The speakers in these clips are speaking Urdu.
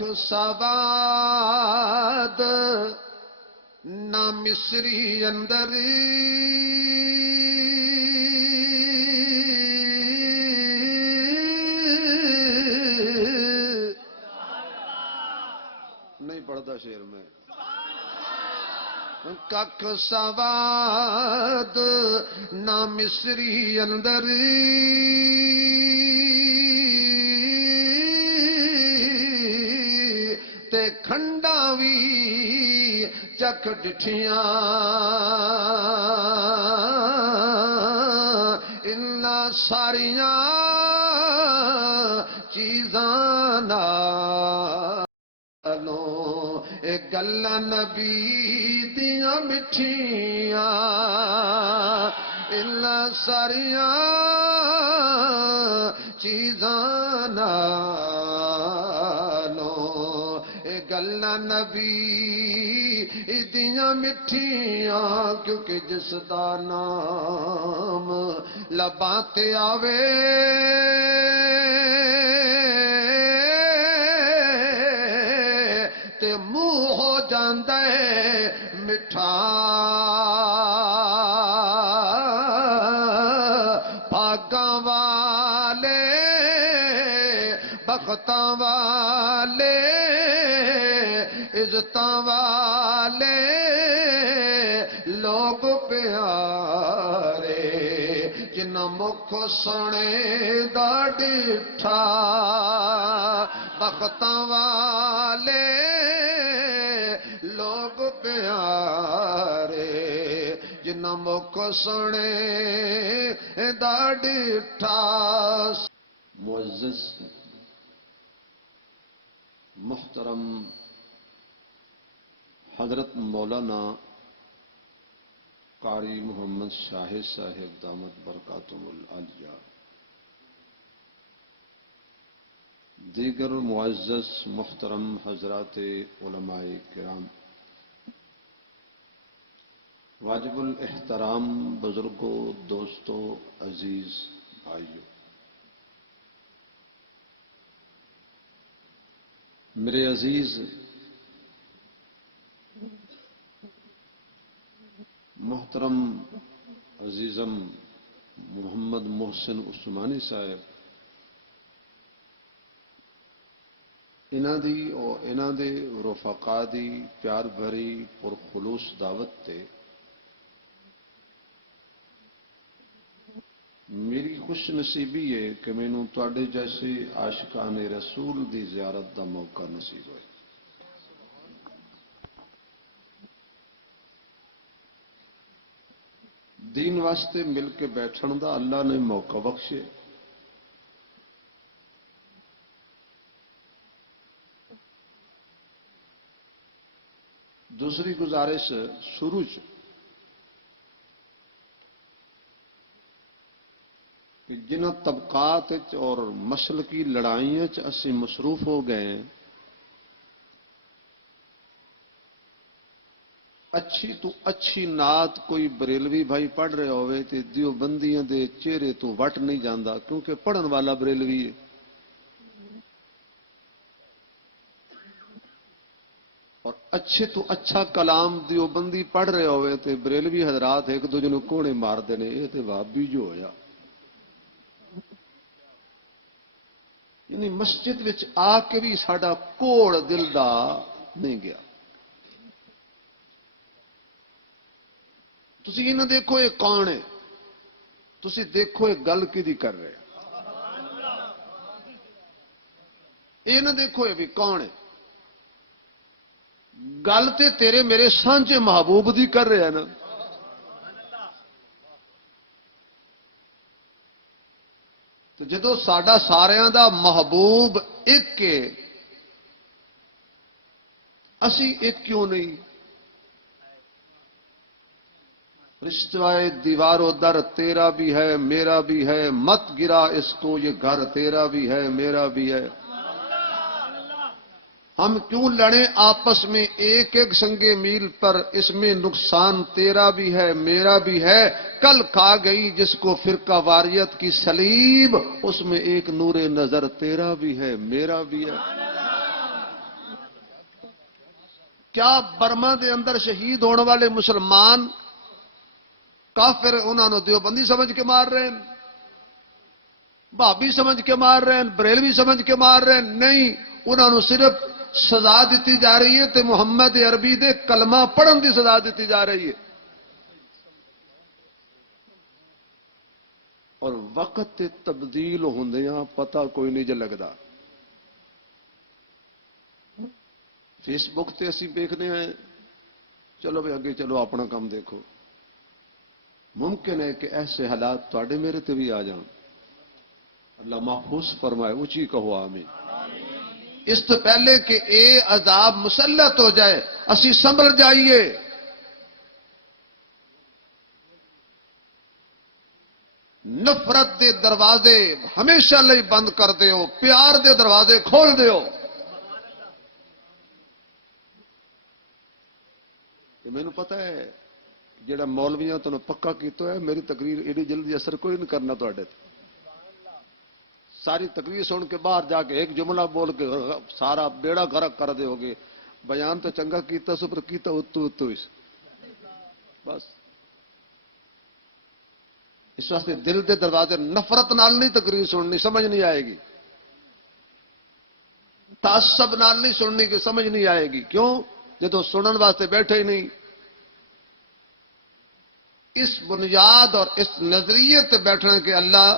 ککھ سواد نہ مصری اندر نہیں پڑھتا شعر میں ککھ سواد نہ مصری اندر تے کھنڈا وی چکھ ڈٹھیاں انہاں ساریاں چیزاں نالوں اے گلاں نبی دیاں مٹھیاں انہاں ساریاں چیزاں نالوں اے گلاں نبی دیاں مٹھیاں کیونکہ جس دا نام لباں تے آوے تے منہ ہو جاندا ہے مٹھا بھاگاں والے بختاں والے عزتاں والے لوگ پیارے جنہاں مکھ سنے دا ڈٹھا بختاں والے لوگ پیارے جنہاں مکھ سنے دا ڈٹھا معزز محترم حضرت مولانا قاری محمد شاہد صاحب دامت برکاتہم العالیہ، دیگر معزز محترم حضرات علماء کرام، واجب الاحترام بزرگوں، دوستوں، عزیز بھائیوں، میرے عزیز محترم عزیزم محمد محسن عثمانی صاحب، انہاں دی اور انہاں دے رفقا دی پیار بھری پرخلوص دعوت تے میری خوش نصیبی ہے کہ مینوں تواڈے جیسے عاشقان رسول دی زیارت دا موقع نصیب ہوئے۔ دین واسطے مل کے بیٹھن دا اللہ نے موقع بخشے۔ دوسری گزارش شروع کہ جنہ طبقات اور مسلکی لڑائیاں اسی مصروف ہو گئے ہیں، اچھی تو اچھی نعت کوئی بریلوی بھائی پڑھ رہے ہوئے تے دیوبندیاں دے چہرے تو وٹ نہیں جاندہ کیونکہ پڑھن والا بریلوی ہے، اور اچھے تو اچھا کلام دیوبندی پڑھ رہے ہوئے تے بریلوی حضرات ایک دوجے نوں کوڑے مار دینے، یہ تے وہابی جو ہویا۔ یعنی مسجد وچ آ کے بھی ساڈا کوڑ دل دا نہیں گیا۔ تسی یہ نہ دیکھو یہ کون ہے، تسی دیکھو یہ گل کی کر رہے، یہ نہ دیکھو یہ بھی کون ہے، گل تے تیرے میرے سانجے محبوب دی کر رہے ہیں نا۔ تو جدو ساڈا ساریاں دا محبوب ایک ہے، اسی ایک کیوں نہیں؟ رشتہ دیوار و در تیرا بھی ہے میرا بھی ہے، مت گرا اس کو یہ گھر تیرا بھی ہے میرا بھی ہے۔ ہم کیوں لڑیں آپس میں ایک ایک سنگے میل پر، اس میں نقصان تیرا بھی ہے میرا بھی ہے۔ کل کھا گئی جس کو فرقہ واریت کی سلیب، اس میں ایک نور نظر تیرا بھی ہے میرا بھی ہے۔ کیا برما دے اندر شہید ہونے والے مسلمان کافر انہوں نے دیوبندی سمجھ کے مار رہے ہیں، بھابی سمجھ کے مار رہے ہیں، بریلوی سمجھ کے مار رہے ہیں؟ نہیں، انہوں نے صرف سزا دیتی جا رہی ہے تے محمد عربی دے کلمہ پڑھن دی سزا دیتی جا رہی ہے۔ اور وقت تے تبدیل ہوندیاں پتہ کوئی نہیں جے لگدا۔ فیس بک تے اسی دیکھنے ہیں، چلو بھائی اگے چلو اپنا کام دیکھو۔ ممکن ہے کہ ایسے حالات تواڈے میرے تے بھی آ جان، اللہ محفوظ فرمائے، اونچی کہو آمین۔ اس تو پہلے کہ اے عذاب مسلط ہو جائے اسی سنبھل جائیے۔ نفرت دے دروازے ہمیشہ لئی بند کر دیو، پیار دے دروازے کھول دیو۔ مینوں پتہ ہے جڑا مولویاں تو پکا کیتا ہے، میری تقریر ایڈی جلدی اثر کوئی نہیں کرنا تواڈے تے۔ ساری تقریر سن کے باہر جا کے ایک جملہ بول کے سارا بیڑا غرق کر دے ہوگے۔ بیان تو چنگا کیتا سو پر کیتا اتو اتو اس بس۔ اس واسطے دل دے دروازے نفرت نال نہیں تقریر سننی، سمجھ نہیں آئے گی۔ تعصب نال نہیں سننی کہ سمجھ نہیں آئے گی۔ کیوں؟ جدو سنن واسطے بیٹھے ہی نہیں۔ اس بنیاد اور اس نظریے تے بیٹھنا کہ اللہ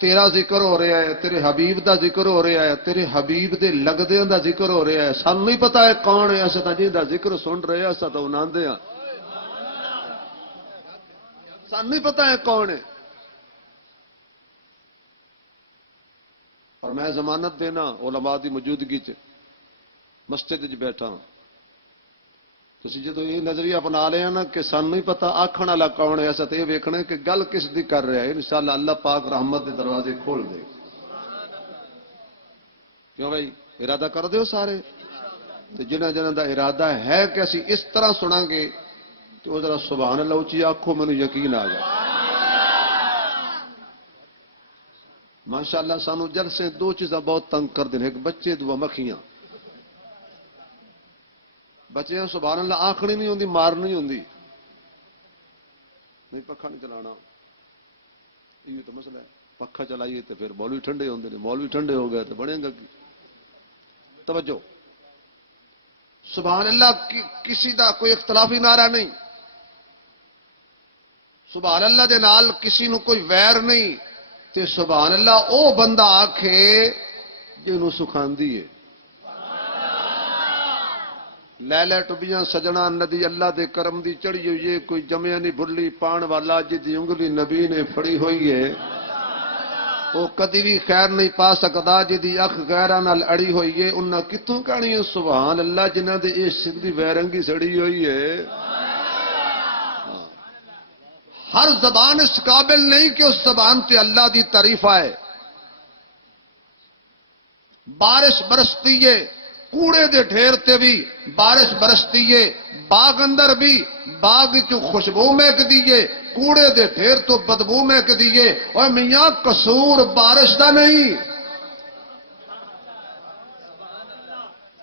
تیرا ذکر ہو رہا ہے، تیرے حبیب دا ذکر ہو رہا ہے، تیرے حبیب دے لگدے دا ذکر ہو رہا ہے، سانوں نہیں پتا ہے کون ہے، اسا جی دا ذکر سن رہے ہیں، اسا تو اناندے ہاں، سانوں نہیں پتا ہے کون ہے۔ اور میں ضمانت دینا علماء دی موجودگی چ مسجد وچ بیٹھا ہوں، تسی جدو یہ نظریہ اپنا لیا نا کہ سانوں نہیں پتا آکھن والا کون ہے، ایسا تو یہ ویکھنا ہے کہ گل کس دی کر رہا ہے۔ انشاءاللہ اللہ پاک رحمت دے دروازے کھول دے۔ کیوں بھائی ارادہ کر دیو سارے؟ تو جنہ جنہ دا ارادہ ہے کہ اسی اس طرح سناں گے تو وہ ذرا سبحان اللہ اچھی آکھو، مینوں یقین آ گیا۔ ماشاءاللہ سانو جلسے دو چیزاں بہت تنگ کر دیں، ایک بچے، دو مکھیاں۔ بچے سبحان اللہ آنکھنی نہیں ہوندی، مارنی نہیں ہوندی، نہیں پکھا نہیں چلانا، یہ تو مسئلہ ہے۔ پکھا چلائیے تو پھر مولوی ٹھنڈے ہوندے نے، مولوی ٹھنڈے ہو گئے تو بنے گا کی؟ توجہ، سبحان اللہ کسی دا کوئی اختلافی نعرہ نہیں، سبحان اللہ دے نال کسی نو کوئی ویر نہیں، تے سبحان اللہ او بندہ آکھے جنوں سکھاندی ہے۔ لے لے ٹبیاں سجنا ندی اللہ دے کرم دی چڑھی ہوئی ہے، کوئی جمیا نہیں بھلی پان والا جدی انگلی نبی نے پھڑی ہوئی ہے، وہ کدی بھی خیر نہیں پا سکتا جدی اکھ غیراں نال اڑی ہوئی ہے۔ انہاں کتوں کہنی ہے سبحان اللہ جنہاں دے عشق دی ویرنگی سڑی ہوئی ہے۔ ہر زبان اس قابل نہیں کہ اس زبان تے اللہ دی تعریف آئے۔ بارش برستی ہے کوڑے دے ڈھیر تے بھی بارش برستی ہے، باغ اندر بھی باغ چوں خوشبو مہک دیے، کوڑے دے ڈھیر تو بدبو مہک دیے۔ اور میاں قصور بارش دا نہیں،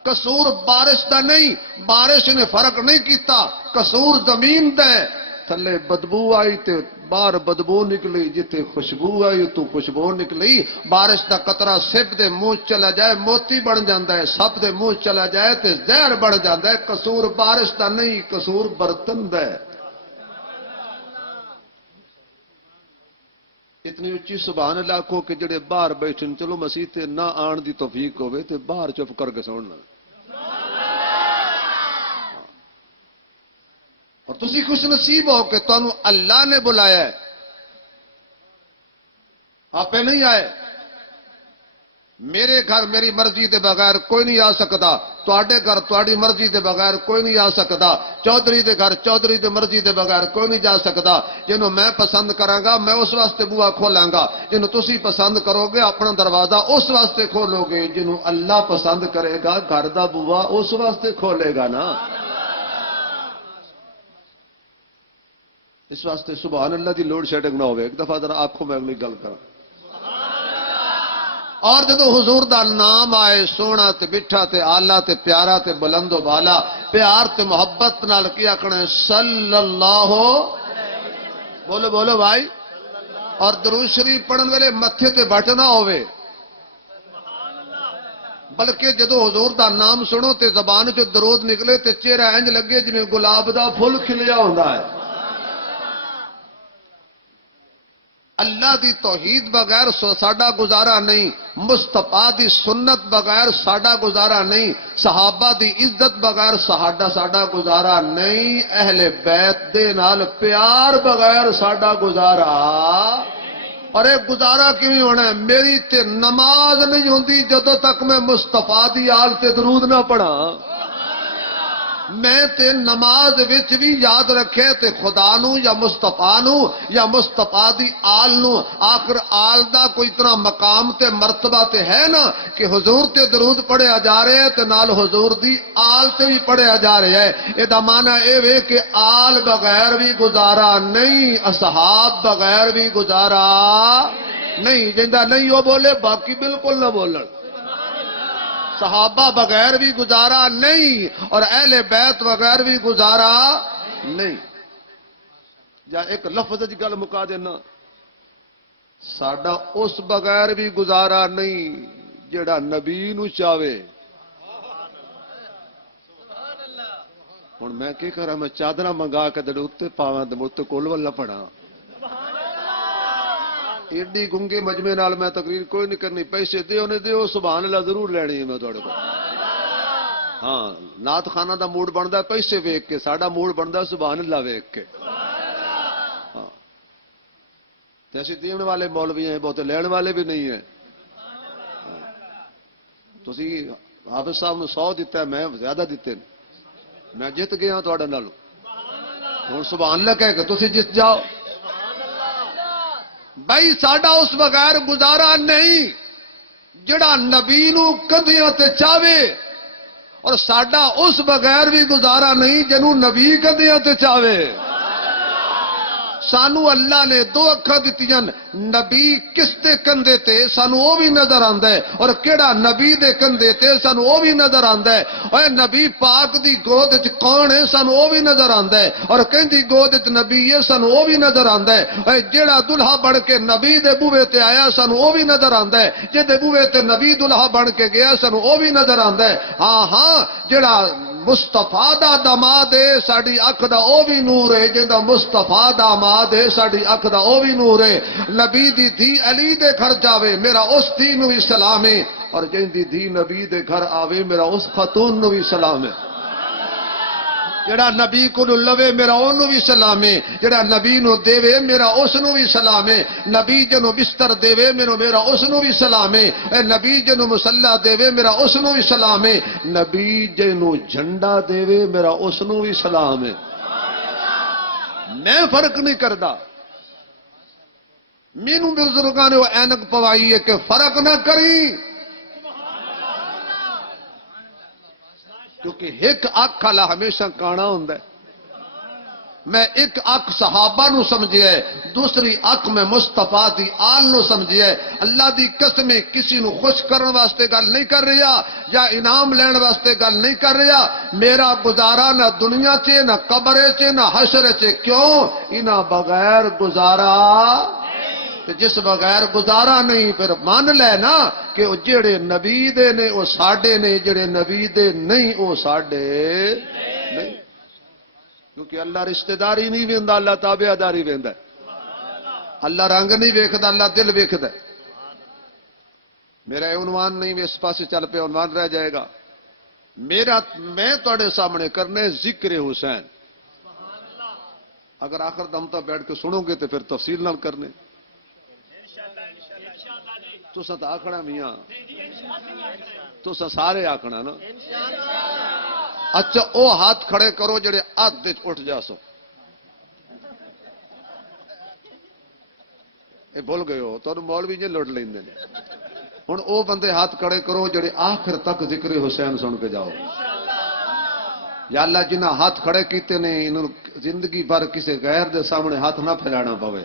قصور بارش دا نہیں، بارش نے فرق نہیں کیتا، قصور زمین دا ہے۔ تھلے بدبو آئی تے باہر بدبو نکلی، جتے خوشبو آئی تو خوشبو نکلی۔ بارش دا قطرہ سپ دے منہ چلا جائے موتی بن جاندا ہے، سپ دے منہ چلا جائے تے زہر بن جاندا ہے۔ قصور بارش دا نہیں، قصور برتن دا ہے۔ اتنی اچھی سبحان اللہ کو کہ جڑے باہر بیٹھے چلو مسیح تے نہ آن دی توفیق ہوے تے باہر چپ کر کے سننا۔ اور تسی خوش نصیب ہو کہ تانوں اللہ نے بلایا ہے، آپ نہیں آئے۔ میرے گھر میری مرضی دے بغیر کوئی نہیں آ سکتا، تواڈے گھر تواڈی مرضی دے بغیر کوئی نہیں آ سکتا، چودھری دے گھر چودھری دے مرضی دے بغیر کوئی نہیں جا سکتا۔ جنہوں میں پسند کراں گا میں اس واسطے بوا کھولاں گا، جنہوں تسی پسند کرو گے اپنا دروازہ اس واسطے کھولو گے، جنہوں اللہ پسند کرے گا گھر دا بوا اس واسطے کھولے گا نا۔ اس واسطے سبحان اللہ دی لوڈ شیڈنگ نہ ہوئے۔ ایک دفعہ ذرا آنکھوں میں اگلی گل کر، اور جدو حضور دا نام آئے سونا تے بٹھا تے آلہ تے پیارا تے بلند و بالا پیار تے محبت نال کیا کرنے صلی اللہ بولو بولو بھائی اور درود شریف پڑھن ویلے متھے تے بٹ نہ ہوئے بلکہ جدو حضور دا نام سنو تے زبان جو درود نکلے تے چہرہ انج لگے جویں گلاب دا پھل کھلیا ہوندا ہے اللہ دی توحید بغیر ساڈا گزارا نہیں مصطفیٰ دی سنت بغیر ساڈا گزارا نہیں صحابہ دی عزت بغیر ساڈا گزارا نہیں اہل بیت دے نال پیار بغیر ساڈا گزارا اور ایک گزارا کیوں ہونا ہے میری تے نماز نہیں ہوندی جدوں تک میں مصطفیٰ دی آل تے درود نہ پڑھا میں تے نماز وچ بھی یاد رکھے تے خدا نو یا مصطفیٰ نو یا مصطفیٰ دی آل نو آخر آل دا کوئی اتنا مقام تے مرتبہ تے ہے نا کہ حضور تے درود پڑھیا جا رہے ہیں تے نال حضور دی آل تے بھی پڑھیا جا رہے ہے اے دا معنی اے وے کہ آل بغیر بھی گزارا نہیں اصحاب بغیر بھی گزارا نہیں جندہ نہیں وہ بولے باقی بالکل نہ بولن صحابہ بغیر بھی گزارا نہیں اور اہل بیت بغیر بھی گزارا نہیں یا ایک لفظ جی گل مکا دینا ساڈا اس بغیر بھی گزارا نہیں جڑا نبی نو چاہے ہن میں کی کراں میں چادر منگا کے دے اوتے پاواں تے مت کول والا پڑھا ایڈی گنگے مجمع نال میں تقریر کوئی نہیں کرنی پیسے دیو نے دیو سبحان اللہ ضرور لینی ہے میں تھوڑے کو ہاں نعت خانہ دا موڈ بندا ہے پیسے ویکھ کے ساڈا موڈ بندا ہے سبحان اللہ ویکھ کے ہاں تے اسی دین والے مولوی ہیں بہت لین والے بھی نہیں ہیں تسی حافظ صاحب نے 100 دیتا ہے میں زیادہ دیتے میں جت گیا تھوڑے نال ہن سبحان اللہ کہہ کے تسی جت جاؤ بھائی ساڈا اس بغیر گزارا نہیں جڑا نبی نو کندھیاں تے چاہے اور ساڈا اس بغیر بھی گزارا نہیں جنوں نبی کندھیاں تے چاہے سانو اللہ نے 2 اکھاں دتیاں نبی کس دے کندھے تے سانو او بھی نظر آندا ہے اور کیڑا نبی دے کندھے تے سانو او بھی نظر آندا ہے اے نبی پاک دی گود وچ کون ہے سانو او بھی نظر آندا ہے اور کہندی گود وچ نبی ہے سانو او بھی نظر آندا ہے اے جیڑا دلہا بن کے نبی دے بوئے تے آیا سانو او بھی نظر آندا ہے جے دے بوئے تے نبی دلہا بن کے گیا سانو او بھی نظر آندا ہے ہاں ہاں جیڑا مصطفیٰ دا داماد ہے ساڈی اکھ دا او بھی نور ہے جیندا مصطفیٰ داماد ہے ساڈی اکھ دا او بھی نور ہے نبی دی دھی علی دے گھر جاوے میرا اس دھی نو بھی سلام ہے اور جیندی دھی نبی دے گھر آوے میرا اس خاتون نو بھی سلام ہے جڑا نبی کو لوے میرا اونوں بھی سلام ہے جڑا نبی نو دیوے میرا اس نو بھی سلام ہے نبی جنو بستر دیوے میرا اس نو بھی سلام ہے اے نبی جنو مصلی دیوے میرا اس نو بھی سلام ہے نبی جنو جھنڈا دیوے میرا اس نو بھی سلام ہے میں فرق نہیں کردا مینوں بزرگاں نے اینک پوائی ہے کہ فرق نہ کری کیونکہ ایک اکھ والا ہمیشہ کانا ہوندا ہے میں ایک اکھ صحابہ نو سمجھیا ہے دوسری اکھ میں مصطفیٰ دی آل نو سمجھیا ہے اللہ دی قسم کسی نو خوش کرن واسطے گل نہیں کر رہا یا انعام لین واسطے گل نہیں کر رہا میرا گزارا نہ دنیا چے نہ قبر چے نہ حشر چے کیوں انہاں بغیر گزارا جس بغیر گزارا نہیں پھر مان لے نا کہ جڑے نبی دے نے وہ ساڈے نے جڑے نبی دے نہیں وہ ساڈے نہیں کیونکہ اللہ رشتہ داری نہیں ویندا اللہ تابع داری ویندا اللہ رنگ نہیں ویکھدا اللہ دل ویکھدا میرا عنوان نہیں اس پاسے چل پہ عنوان رہ جائے گا میں تواڈے سامنے کرنے ذکر حسین اگر آخر دم تک بیٹھ کے سنو گے تو پھر تفصیل نال کرنے تساں تو آکھنا میاں تساں سارے آکھنا نا اچھا او ہاتھ کھڑے کرو جڑے ادھ اٹھ جا سو اے بھول گئے ہو تو مولوی جی لڑ لیندے نے ہن او بندے ہاتھ کھڑے کرو جڑے آخر تک ذکر حسین سن کے جاؤ یا اللہ جنہ ہاتھ کھڑے کیتے نے انہوں زندگی بھر کسی غیر دے سامنے ہاتھ نہ پھیلانا پوے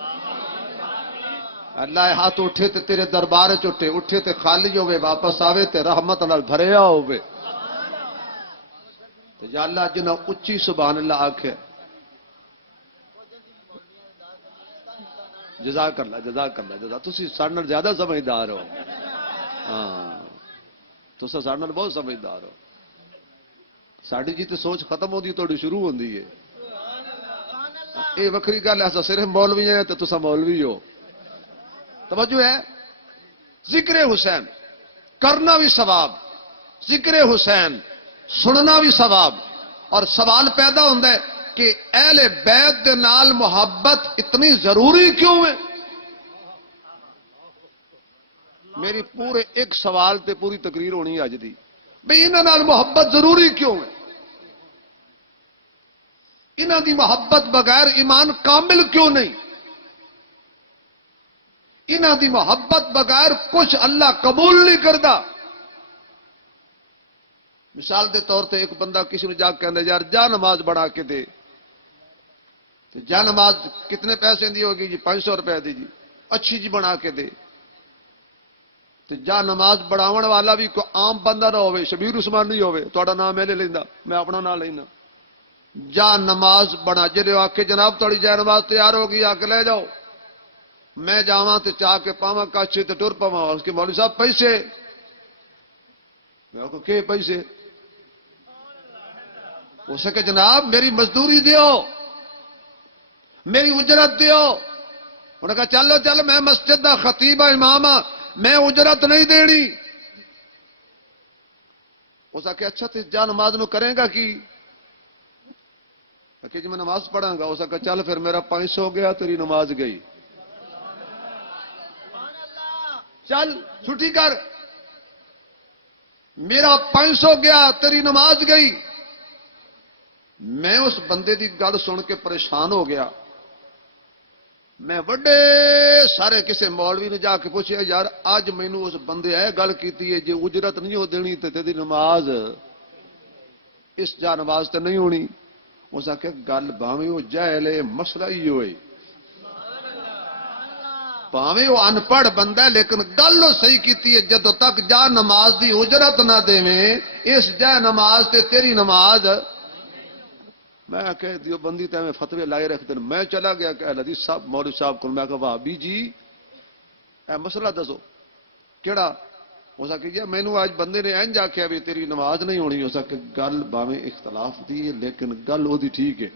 اللہ ہاتھ اٹھے تے تیرے دربار چٹے اٹھے تے خالی ہوئے واپس آوے تے رحمت نال بھریا ہوئے تے یا اللہ جنہ اچھی سبحان اللہ آکھے جزاک اللہ جزاک اللہ جزاک تسی ساڈے نال زیادہ سمجھدار ہو ہاں تسا ساڈے نال بہت سمجھدار ہو ساڈی جی تے سوچ ختم ہوندی تھوڑی شروع ہوندی ہے یہ وکری گل ہے صرف مولوی ہیں تے تسا مولوی ہو توجہ ہے ذکر حسین کرنا بھی ثواب ذکر حسین سننا بھی ثواب اور سوال پیدا ہوتا ہے کہ اہل بیت دے نال محبت اتنی ضروری کیوں ہے میری پورے ایک سوال تے پوری تقریر ہونی ہے اج دی بھئی انہاں نال محبت ضروری کیوں ہے انہاں دی محبت بغیر ایمان کامل کیوں نہیں انہاں دی محبت بغیر کچھ اللہ قبول نہیں کرتا مثال دے طور تے ایک بندہ کسی نے جا کے کہندا یار جا نماز بڑھا کے دے تو جا نماز کتنے پیسے دی ہوگی جی 500 روپے دی جی اچھی جی بنا کے دے تو جا نماز بڑھاون والا بھی کوئی عام بندہ نہ ہوئے شبیر عثمان نہیں ہوئے تہاڈا نام میں لے لیندا میں اپنا نام لینا جا نماز بنا جلے آ کے جناب تھوڑی جا نماز تیار ہوگی آ کے لے جاؤ میں جاواں تے چاہ کے پاواں کچھ تے ٹر پاواں اس کے مولوی صاحب پیسے میں کو کہ پیسے ہو سکے جناب میری مزدوری دیو میری اجرت دیو انہوں نے کہا چلو چل میں مسجد دا خطیب امام میں اجرت نہیں دینی اس آکے اچھا تے جا نماز نو کریں گا کی کہ جی میں نماز پڑھاں گا اس آکے چل پھر میرا 500 گیا تیری نماز گئی چل چھٹی کر میرا 500 گیا تیری نماز گئی میں اس بندے دی گل سن کے پریشان ہو گیا میں وڈے سارے کسے مولوی نے جا کے پوچھیا یار اج مینوں اس بندے اے گل کیتی ہے جے اجرت نہیں ہو دینی تے تیری نماز اس جا نماز تے نہیں ہونی اس آکھیا گل بھاویں او جاہل ہے مسئلہ ہی ہوئے بھاویں وہ ان پڑھ بندہ ہے لیکن گل وہ صحیح کیتی ہے جدوں تک جا نماز دی اجرت نہ دیویں اس جا نماز تے تیری نماز میں کہہ دیو بندی تے میں فتوی لائے رکھ دین میں چلا گیا کہ حدیث صاحب مولوی صاحب کو میں کہا بھابی جی اے مسئلہ دسو کیڑا اس آکھیا جی مینوں اج بندے نے انج آکھیا بھی تیری نماز نہیں ہونی اس آکھیا گل بھاویں اختلاف دی ہے لیکن گل او دی ٹھیک ہے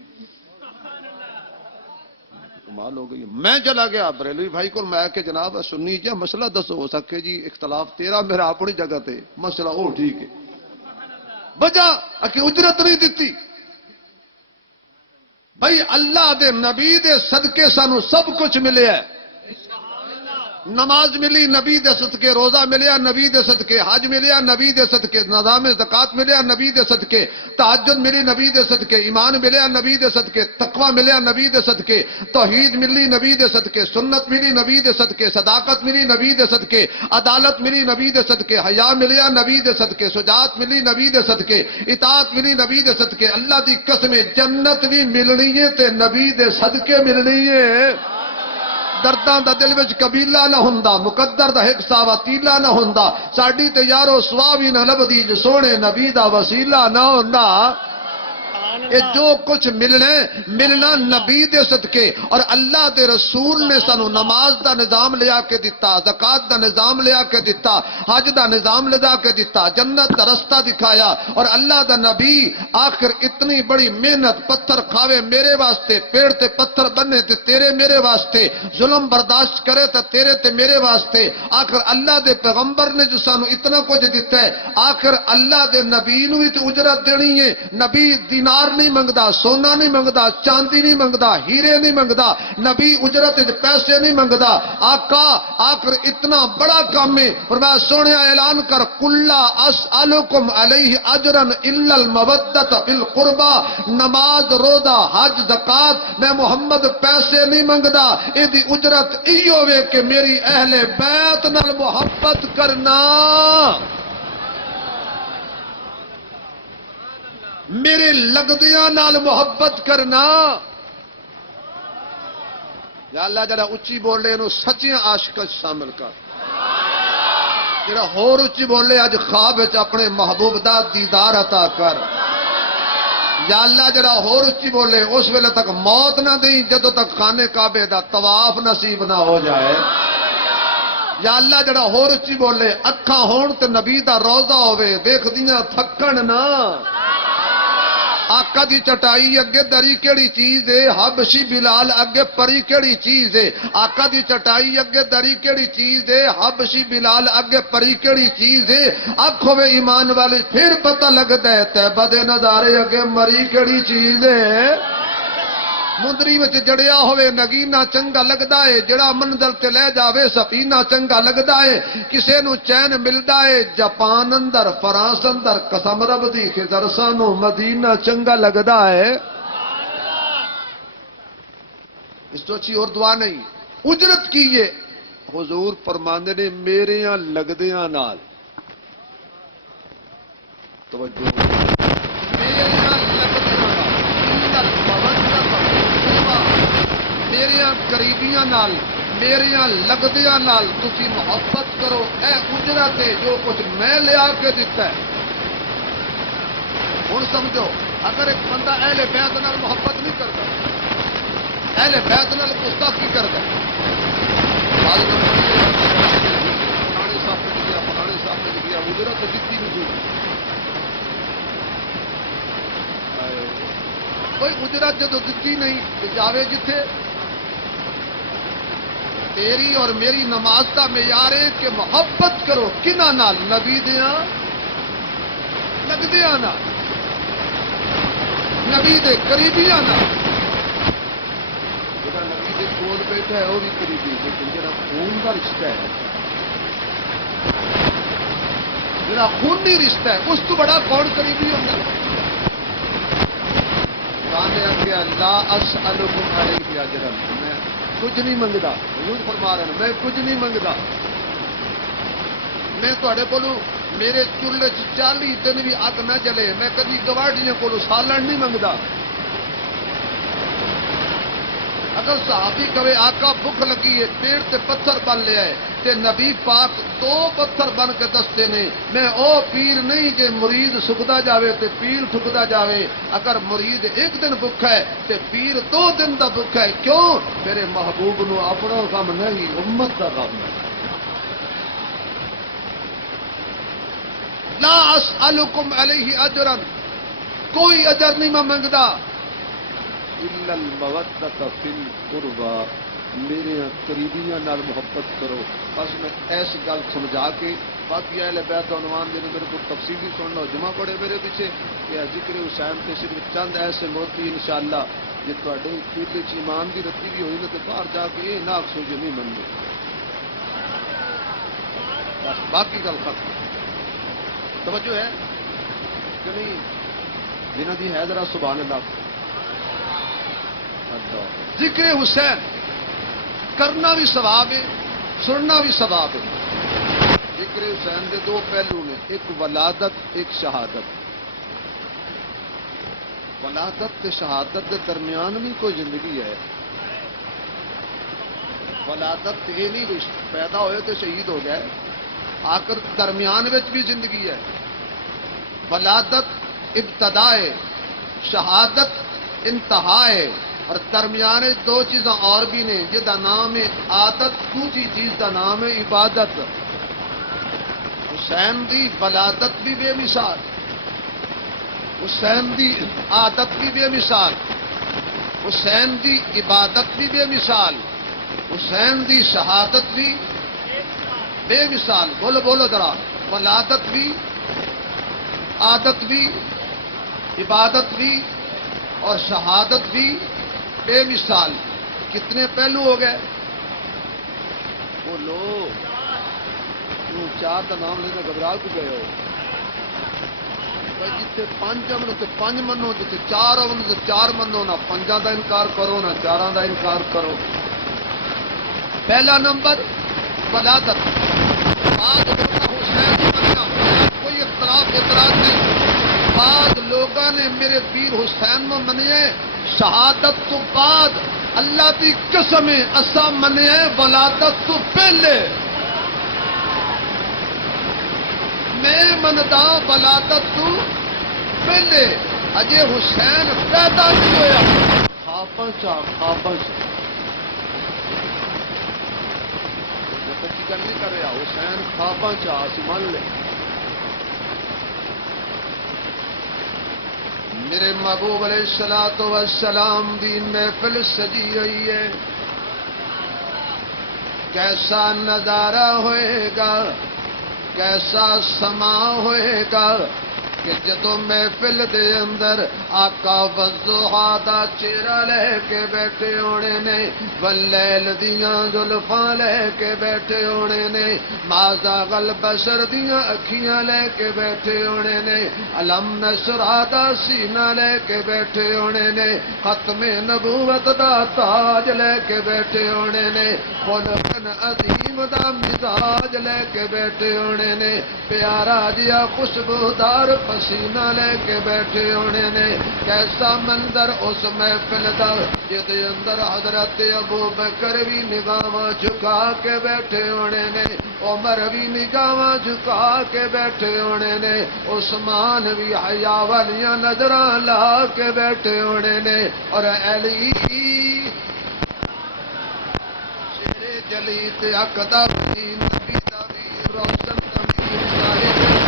کمال ہو گئی میں چلا گیا بریلوی بھائی کو میں کہ جناب سنی جی مسئلہ دسو ہو سکے جی اختلاف تیرا میرا اپنی جگہ تے مسئلہ او ٹھیک ہے وجہ کہ اجرت نہیں دیتی بھائی اللہ دے نبی دے صدقے سانو سب کچھ ملے ہے نماز ملی نبی دے صدقے روزہ ملیا نبی دے صدقے حج ملیا نبی دے صدقے نظام زکات ملیا نبی دے صدقے تہجد ملی نبی دے صدقے ایمان ملیا نبی دے صدقے تقوی ملیا نبی دے صدقے توحید ملی نبی دے صدقے سنت ملی نبی دے صدقے صداقت ملی نبی دے صدقے عدالت ملی نبی دے صدقے حیا ملیا نبی دے صدقے شجاعت ملی نبی دے صدقے اطاعت ملی نبی دے صدقے اللہ دی قسم جنت بھی ملنی ہے تے نبی دے صدقے ملنی ہے درداں دا دل وچ قبیلہ نہ ہوندا مقدر دا ایک ساوا تیلا نہ ہوندا ساڈی تے یارو سوا بھی نہ لبدی جو سونے نبی دا وسیلہ نہ ہوندا یہ جو کچھ ملنا نبی دے صدقے اور اللہ دے رسول نے سانو نماز دا نظام لیا کے دیتا زکات دا نظام لیا کے دیتا حج دا نظام لیا کے دیتا جنت دا رستہ دکھایا اور اللہ دا نبی آخر اتنی بڑی محنت پتھر کھاوے میرے واسطے پیڑ تے پتھر بنے تے تیرے میرے واسطے ظلم برداشت کرے تے تیرے تے میرے واسطے آخر اللہ دے پیغمبر نے جو سانو اتنا کچھ دیتا ہے آخر اللہ دے نبی نو ہی تے اجرت دینی ہے نبی دینار نہیں منگدا سونا نہیں منگدا چاندی نہیں منگدا ہیرے نہیں منگدا نبی اجرت پیسے نہیں منگدا آقا آخر اتنا بڑا کام ہے فرمایا سونے اعلان کر کلا اسالکم علیہ اجرا الا المودۃ فی القربى نماز روزہ حج زکات میں محمد پیسے نہیں منگدا اے دی اجرت ای ہوے کہ میری اہل بیت نال محبت کرنا میرے لگدیاں نال محبت کرنا یا اللہ جڑا اچھی بولے انہوں سچیاں عاشقاں شامل کر، جڑا ہور اچھی بولے اج خواب وچ اپنے محبوب دا دیدار عطا کر، یا اللہ جڑا ہور اچھی بولے اس ویلے تک موت نہ دیں جدوں تک خانے کعبے دا طواف نصیب نہ ہو جائے، یا اللہ جڑا ہور اچھی بولے اکھاں ہون تے نبی دا روضہ ہوے دیکھدیاں تھکن نہ، آقا دی چٹائی اگے دری کیڑی چیز ہے، حبشی بلال اگے پری کیڑی چیز ہے، آقا دی چٹائی اگے دری کیڑی چیز ہے، حبشی بلال اگے پری کیڑی چیز ہے، آنکھوں میں ایمان والی پھر پتہ لگتا ہے طیبہ دے نظارے اگے مری کیڑی چیز ہے، مندری وچ جڑیا ہوئے نگینہ چنگا لگدا ہے، جڑا منزل تے لے جاوے سفینہ چنگا لگدا ہے، کسے نو چین ملدا ہے جاپان اندر فرانس اندر قسم رب دی خضر سانو مدینہ چنگا لگدا ہے، اس تو اچھی اور دعا نہیں، اجرت کیے حضور فرماندے نے میریاں لگدیاں نال، توجہ میریاں لگدیاں میریاں قریبیاں نال میریاں لگدیاں نال تسی محبت کرو، اے اجرت ہے جو کچھ میں لیا کے دیتا ہے، ہن سمجھو اگر ایک بندہ اہل بیت نال محبت نہیں کرتا، اہل بیت نال گستاخی کرتا ہے، فلانے صاحب پہ گیا فلانے صاحب پہ گیا اجرت تو دیتی نہیں، کوئی اجرت جدو دیتی نہیں تو جاوے جتھے، تیری اور میری نماز کا معیار ہے کہ محبت کرو کنہ نال نبی دیاں لگدیاں نال، نبی دے قریبیاں نال، جڑا نبی دے کول بیٹھا ہے وہ بھی قریبی، لیکن جڑا خون کا رشتہ ہے، جڑا خونی رشتہ ہے اس تو بڑا کون قریبی ہوتا ہے؟ قرآن نے آخیا لا اسألکم علیہ اجرا، میں کچھ نہیں منگتا، حضور فرما رہے ہیں میں کچھ نہیں منگتا، میں تھوڑے کولوں میرے چولہے 40 دن بھی اگ نہ جلے، میں کبھی گواڑیاں کولوں سالن نہیں منگتا، اگر صحابی کہے آقا بھوک لگی ہے پیڑ تے پتھر بن لیا ہے تے نبی پاک 2 پتھر بن کے دستے نے، میں او پیر نہیں جے مرید سکدا جاوے تے پیر ٹھکدا جاوے، اگر مرید 1 دن بھوکا ہے تے پیر 2 دن دا بھوکا ہے، کیوں؟ میرے محبوب نو اپنا غم نہیں امت دا غم ہے، لا اسألکم علیہ اجرا، کوئی اجر نہیں میں منگدا، الا المودۃ فی القربى، میرے قریبیاں نال محبت کرو، بس میں ایسی گل سمجھا کے باقی اہل بیت و عنوان دے میرے کو تفصیلی سن لو، جمعہ پڑھے میرے پیچھے کہ ذکر حسین تے صرف چند ایسے موتی انشاءاللہ جے تواڈے دل وچ ایمان دی رتی بھی ہوئی نا تے باہر جا کے یہ نہ آکھو جو نہیں منگے، بس باقی گل ختم، توجہ ہے کہ نہیں؟ جنہاں دی ہے ذرا سبحان اللہ، ذکر حسین کرنا بھی ثواب ہے سننا بھی ثواب ہے، ذکر حسین کے 2 پہلو نے، ایک ولادت ایک شہادت، ولادت تے شہادت کے درمیان بھی کوئی زندگی ہے، ولادت یہ نہیں پیدا ہوئے تو شہید ہو گئے، آخر درمیان بھی زندگی ہے، ولادت ابتدا ہے شہادت انتہا ہے، اور درمیانے 2 چیزاں اور بھی نے جہاں نام ہے عادت، دوسری چیز کا نام ہے عبادت، حسین دی ولادت بھی بے مثال، حسین دی عادت بھی بے مثال، حسین دی عبادت بھی بے مثال، حسین دی شہادت بھی بے مثال، بولو بولو ذرا، ولادت بھی عادت بھی عبادت بھی اور شہادت بھی بے مثال، کتنے پہلو ہو گئے؟ بولو، 4 کا نام لینا گھبرا کو گئے ہو، جتنے 5 امن تے 5 منو، جتنے 4 امن تے 4 منو، نہ 5 کا انکار کرو نہ 4 کا انکار کرو، پہلا نمبر ولادت، بعد حسین بننا کوئی اختلاف اعتراض نہیں، بعد لوگوں نے میرے پیر حسین میں منیے، شہادت تو بعد اللہ دی قسم اسا منیا ولادت تو پہلے میں مندا ولادت تو پہلے اجے حسین پیدا نہیں ہویا خواباں سچی گل نہیں کر رہا حسین خواباں اسی مان لے میرے محبوب علیہ الصلوۃ والسلام دی محفل سجی ہوئی ہے کیسا نظارہ ہوئے گا کیسا سما ہوئے گا کہ جدو محفل دے اندر آقا والضحا دا چہرہ لے کے بیٹھے ہونے نے واللیل دیاں زلفاں لے کے بیٹھے ہونے نے ما زاغ البصر دیاں اکھیاں لے کے بیٹھے ہونے نے علم نشرح دا سینہ لے کے بیٹھے ہونے نے ختم نبوت دا تاج لے کے بیٹھے ہونے نے خلق عظیم دا مزاج لے کے بیٹھے ہونے نے پیارا جیا خوشبودار پسینہ لے کے بیٹھے ہونے نے کیسا منظر اس محفل دا جدے اندر حضرت ابو بکر بھی نگاہاں جھکا کے بیٹھے ہونے نے عمر بھی نگاہاں جھکا کے بیٹھے ہونے نے عثمان بھی حیا والیاں نظراں لا کے بیٹھے ہونے نے اور علی شیر جلی تے حق دا بھی نبی دا بھی روشن امیر صاحب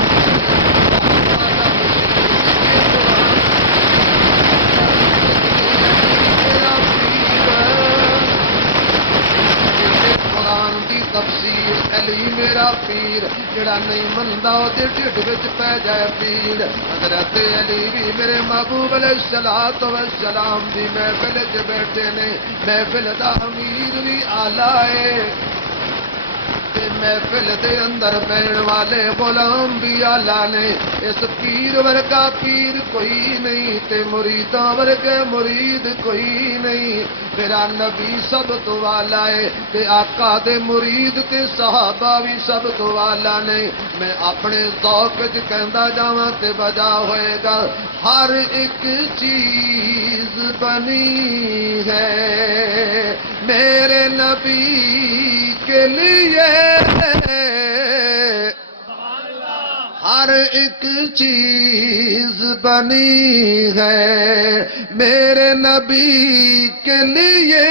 تفسیر علی میرا پیر جڑا نہیں مندا او دے ڈھڈ وچ پے جائے پیر حضرت علی بھی میرے محبوب علیہ الصلوۃ والسلام دی محفل وچ بیٹھے نے محفل دا امیر بھی اعلی ہے تے محفل دے اندر بہن والے غلام بھی اعلی نے اس پیر ورگا پیر کوئی نہیں تے مریداں ورگے مرید کوئی نہیں میرا نبی سب تو والا ہے تے آقا دے مرید تے صحابہ بھی سب تو والا نہیں میں اپنے ذوق وچ کہندا جاواں تے بجا ہوئے گا ہر ایک چیز بنی ہے میرے نبی کے لیے ہر ایک چیز بنی ہے میرے نبی کے لیے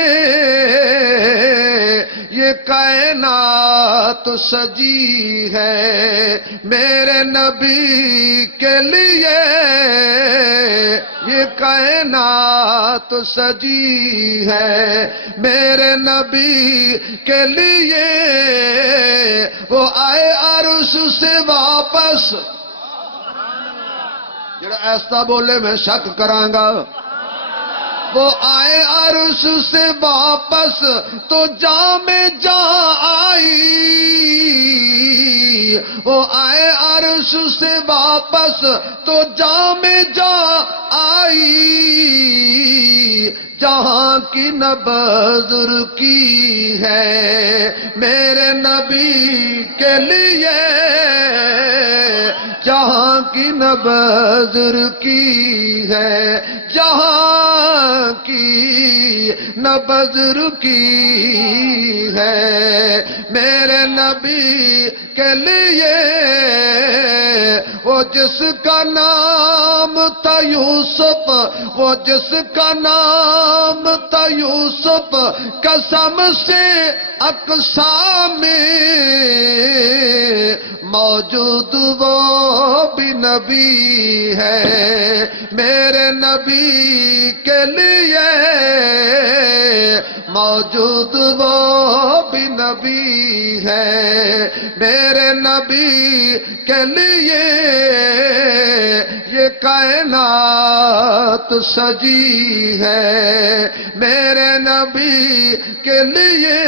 یہ کائنات سجی ہے میرے نبی کے لیے یہ کائنات سجی ہے میرے نبی کے لیے وہ آئے عرش سے واپس جڑا ایسا بولے میں شک کراں گا وہ آئے عرش سے واپس تو جاں میں جاں آئی وہ آئے عرش سے واپس تو جاں میں جاں آئی جہاں کی نبض رکی ہے میرے نبی کے لیے جہاں کی نبض رکی ہے جہاں کی نبض رکی ہے میرے نبی کے لیے وہ جس کا نام تھا یوسف وہ جس کا نام تھا یوسف قسم سے اقسام میں موجود وہ بھی نبی ہے میرے نبی کے لیے موجود وہ بھی نبی ہے میرے نبی کے لیے یہ کائنات سجی ہے میرے نبی کے لیے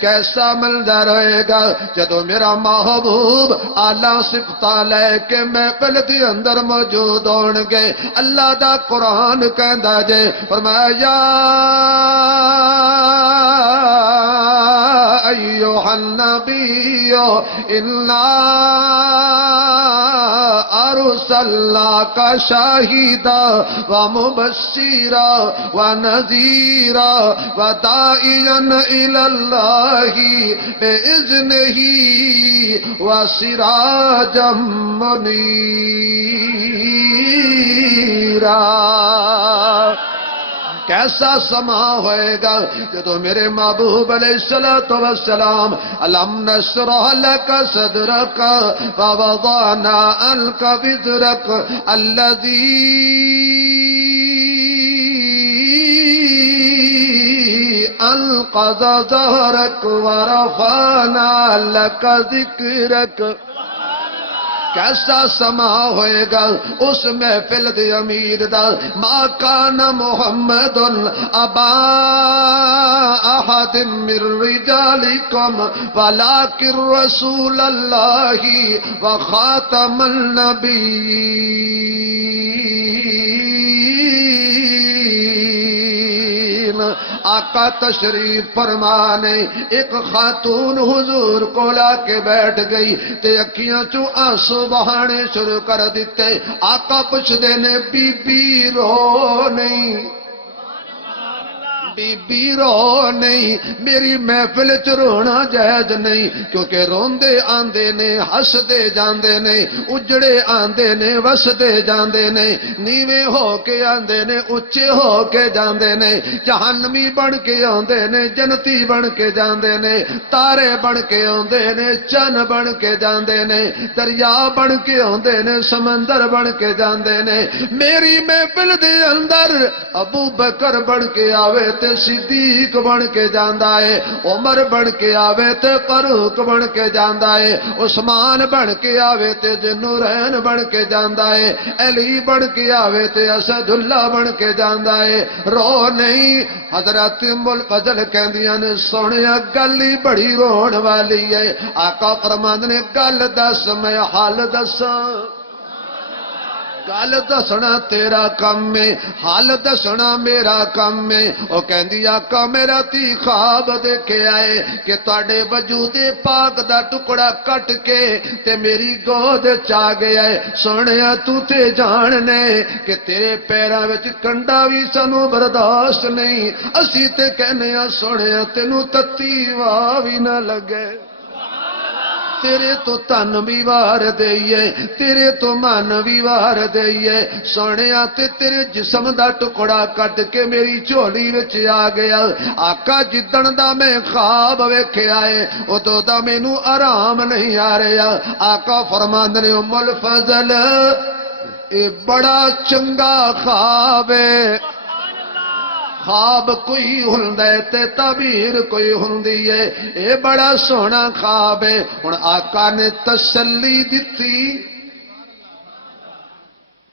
کیسا منظر رہے گا جدو میرا محبوب اعلیٰ صفتاں لے کے محفل دے اندر موجود ہون گے اللہ دا قرآن کہندا جے فرمایا ایھا النبی انا ارسلناک شاہدا ومبشرا ونذیرا وداعیا الی اللہ بإذنہ وسراجا منیرا۔ کیسا سما ہوئے گا جدو میرے محبوب علیہ السلام الم نشرح لک صدرک ووضعنا عنک وزرک الذی انقض ظہرک ورفعنا لک ذکرک۔ کیسا سما ہوئے گا اس محفل دے امیر دا، ما کان محمد ابا احد من رجالکم ولکن رسول اللہ وخاتم النبیین۔ آقا تشریف فرمانے ایک خاتون حضور کو لا کے بیٹھ گئی تے اکھیاں چوں آنسو بہانے شروع کر دیتے۔ آقا پوچھ دینے بی بی رو نہیں، بی بی رو نہیں، میری محفل چ رونا جائز نہیں، کیونکہ روندے آندے نے ہس دے جاندے نے، اجڑے آندے نے وس دے جاندے نے، نیویں ہو کے آندے نے اچے ہو کے جاندے نے، جہنمی بن کے آندے نے جنتی بن کے جاندے نے، تارے بن کے آندے نے چن بن کے جاندے نے، دریا بن کے آندے نے سمندر بن کے جاندے نے۔ میری محفل دے اندر ابو بکر بن کے آوے تے صدیق بن کے جاندا ہے، عمر بن کے آوے تے فاروق بن کے جاندا ہے، عثمان بن کے آوے تے ذوالنورین بن کے جاندا ہے، علی بن کے آوے تے اسد اللہ بن کے جاندا ہے۔ رو نہیں، حضرت ام الفضل کہندیاں نے سونیا گل ہی بڑی رون والی ہے۔ آقا فرماندے نے گل دس میں حال دساں، گل دسنا تیرا کم ہے، حال دسنا میرا کم ہے۔ او کہندی آقا میرا تی خواب دیکھے آئے کہ تواڈے وجود پاک دا ٹکڑا کٹ کے تے میری گود چا گیا ہے۔ سونیا تو تے جاننے کہ تیرے پیراں وچ کنڈا بھی سانو برداشت نہیں، اسی تے کہنے ہاں سونیا تینوں تتی واہ بھی نہ لگے، تیرے تو تن بھی وار دئیے، تیرے تو من بھی وار دئیے۔ سونیا تے تیرے جسم دا ٹکڑا کٹ کے میری جھولی وچ آ گیا۔ آقا جدن دا میں خواب ویکھیا ہے ادوں دا مینوں آرام نہیں آ رہا۔ آقا فرماندے نے ام الفضل اے بڑا چنگا خواب ہے، خواب کوئی ہوندا ہے تے تعبیر کوئی ہوندی ہے، اے بڑا سونا خواب ہے۔ ہن آقا نے تسلی دتی،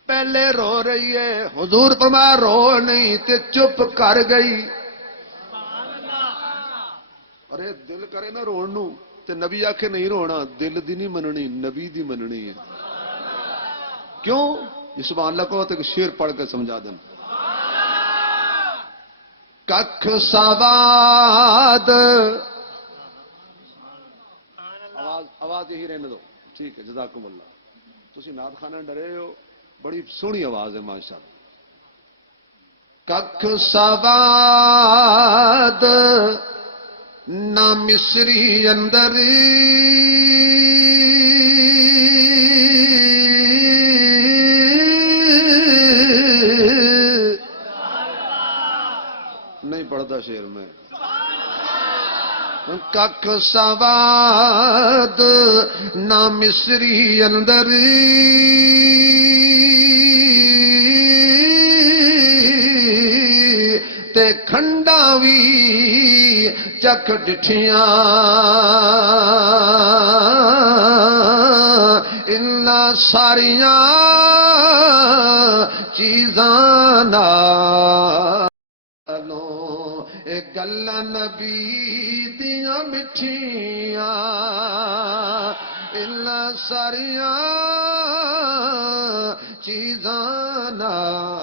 پہلے رو رہی ہے، حضور فرمایا رو نہیں تے چپ کر گئی۔ ارے دل کرے نہ رون نو تے نبی آکھے نہیں رونا، دل دی نہیں مننی نبی دی مننی ہے۔ کیوں؟ یہ سبحان اللہ کو تے شعر پڑھ کے سمجھا دیں۔ ککھ سواد، آواز یہی رہنے دو، ٹھیک ہے جزاکم اللہ۔ تسی نعت خانہ ڈرے ہو، بڑی سونی آواز ہے ماشاءاللہ۔ ککھ سواد نہ مصری اندر نہیں پڑھتا شعر میں۔ ککھ سواد نہ مصری اندر تے کھنڈا وی چکھ ڈٹھیاں انہاں ساریاں چیزاں نالوں اے گلاں نبی دیاں مٹھیاں انہاں ساریاں چیزاں نالوں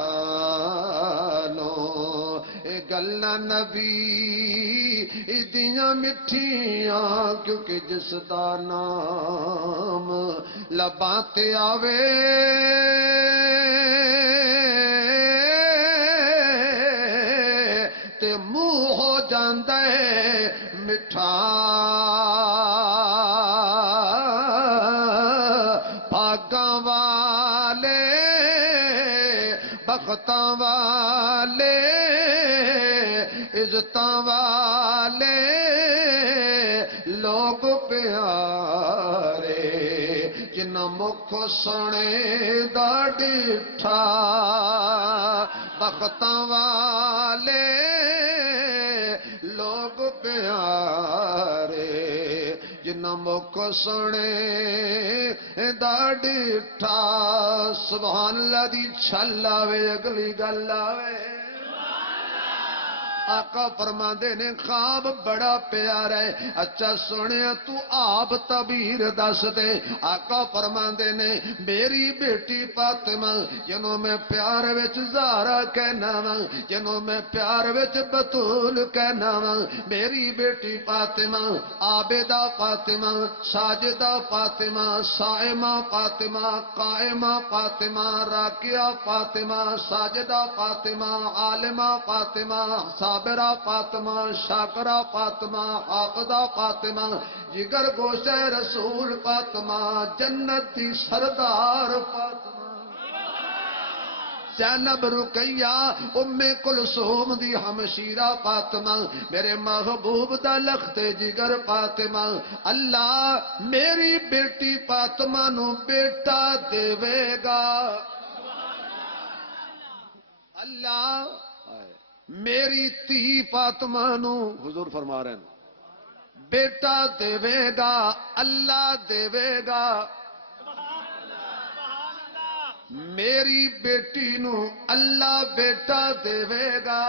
گلاں نبی دیاں مٹھیاں کیونکہ جس دا نام لباں تے آوے تے منہ ہو جاندا ہے مٹھا بھاگاں والے بختاں والے عزتاں والے لوگ پیارے جنہاں مکھ سنے دا ڈٹھا بختاں والے لوگ پیارے جنہاں مکھ سنے دا ڈٹھا سبحان اللہ دی چھل آوے اگلی گل آوے آقا فرماندے نے خواب بڑا پیارا ہے اچھا سنیا تو آپ تعبیر دس دے آقا فرماندے نے میری بیٹی فاطمہ جنوں میں پیار وچ زہرا کہنا وا جنوں میں پیار وچ بطول کہنا وا میری بیٹی فاطمہ عابدہ فاطمہ ساجدہ فاطمہ صائمہ فاطمہ قائمہ فاطمہ راکعہ فاطمہ ساجدہ فاطمہ عالمہ فاطمہ صابرہ فاطمہ شاکرہ فاطمہ حافظہ فاطمہ جگر گوشہ رسول فاطمہ جنت دی سردار فاطمہ زینب رقیہ ام کلثوم دی ہمشیرہ فاطمہ میرے محبوب دا لخت جگر فاطمہ اللہ میری بیٹی فاطمہ نو بیٹا دے گا اللہ میری تھی فاطمہ نو حضور فرما رہے ہیں بیٹا دے گا اللہ دے گا میری بیٹی نو اللہ بیٹا دے گا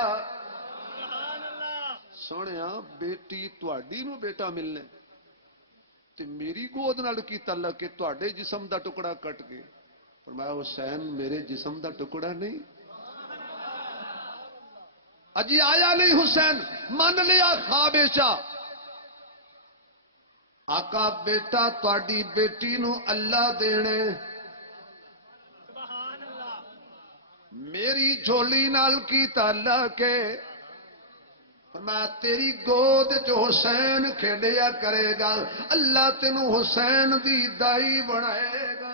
سونے بیٹی تواڈی نو بیٹا ملنے تے میری گود نال کی تعلق کہ تواڈے جسم دا ٹکڑا کٹ کے فرمایا حسین میرے جسم دا ٹکڑا نہیں اجی آیا نہیں حسین من لیا خواب آقا بیٹا تواڈی بیٹی نو اللہ دینے میری جھولی نال کی تعلق ہے میں تیری گود جو حسین کھیڈیا کرے گا اللہ تینوں حسین دی دائی بنائے گا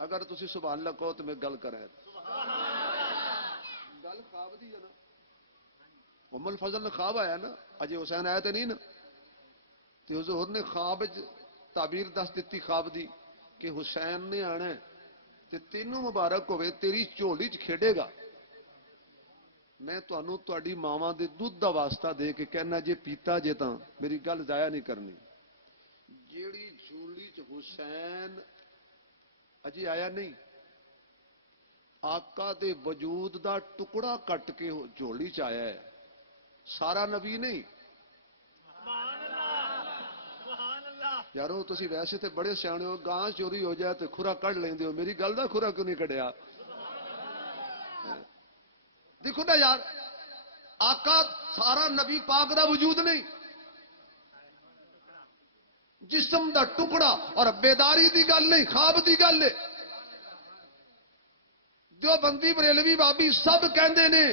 اگر تسی سبحان اللہ کہو تو میں گل کریں گل خواب دی ہے نا ام الفضل نے خواب آیا نا اجے حسین آیا تو نہیں نا تو حضور نے خواب تعبیر دس دیتی خواب دی کہ حسین نے آنا ہے تے تینوں مبارک ہوئے تیری جھولی چ کھیڈے گا میں تانوں تہاڈی ماواں دے دودھ دا واسطہ دے کے کہنا جے پیتا جے تاں میری گل ضائع نہیں کرنی جیڑی جھولی چ حسین اجی آیا نہیں آقا دے وجود دا ٹکڑا کٹ کے جھولی چ آیا ہے سارا نبی نہیں یارو تسی ویسے تے بڑے سیانے ہو گاں چوری ہو جائے تو کھرا کڈ لیندے ہو میری گل دا کھرا کیوں نہیں کڈیا دیکھو نا یار آقا سارا نبی پاک دا وجود نہیں جسم دا ٹکڑا اور بیداری دی گل نہیں خواب دی گل ہے جو بندی بریلوی بابی سب کہندے نے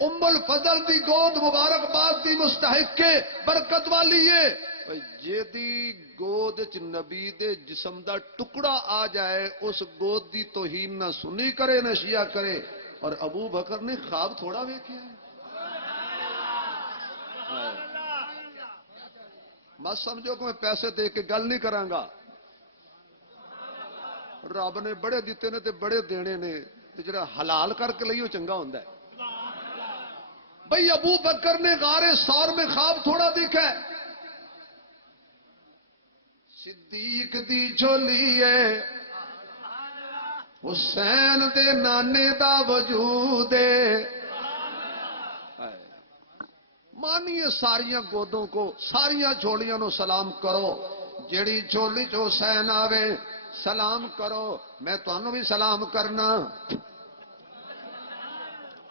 ام الفضل دی گود مبارک باد دی مستحق برکت والی ہے جیدی گود چ نبی دے جسم دا ٹکڑا آ جائے اس گود دی توہین نہ سنی کرے نہ شیعہ کرے اور ابو بکر نے خواب تھوڑا ویکھیا ہے مت سمجھو کہ میں پیسے دے کے گل نہیں کرانگا رب نے بڑے دیتے نے تے بڑے دینے نے تے جڑا حلال کر کے لئیو چنگا ہوندا ہے بھئی ابو بکر نے غار ثور میں خواب تھوڑا دیکھا ہے صدیق دی جھولی ہے حسین دے نانے دا وجود ہے مانیے ساریاں گودوں کو ساریاں جھولیاں نو سلام کرو جیڑی جھولی جو حسین آوے سلام کرو میں تانوں بھی سلام کرنا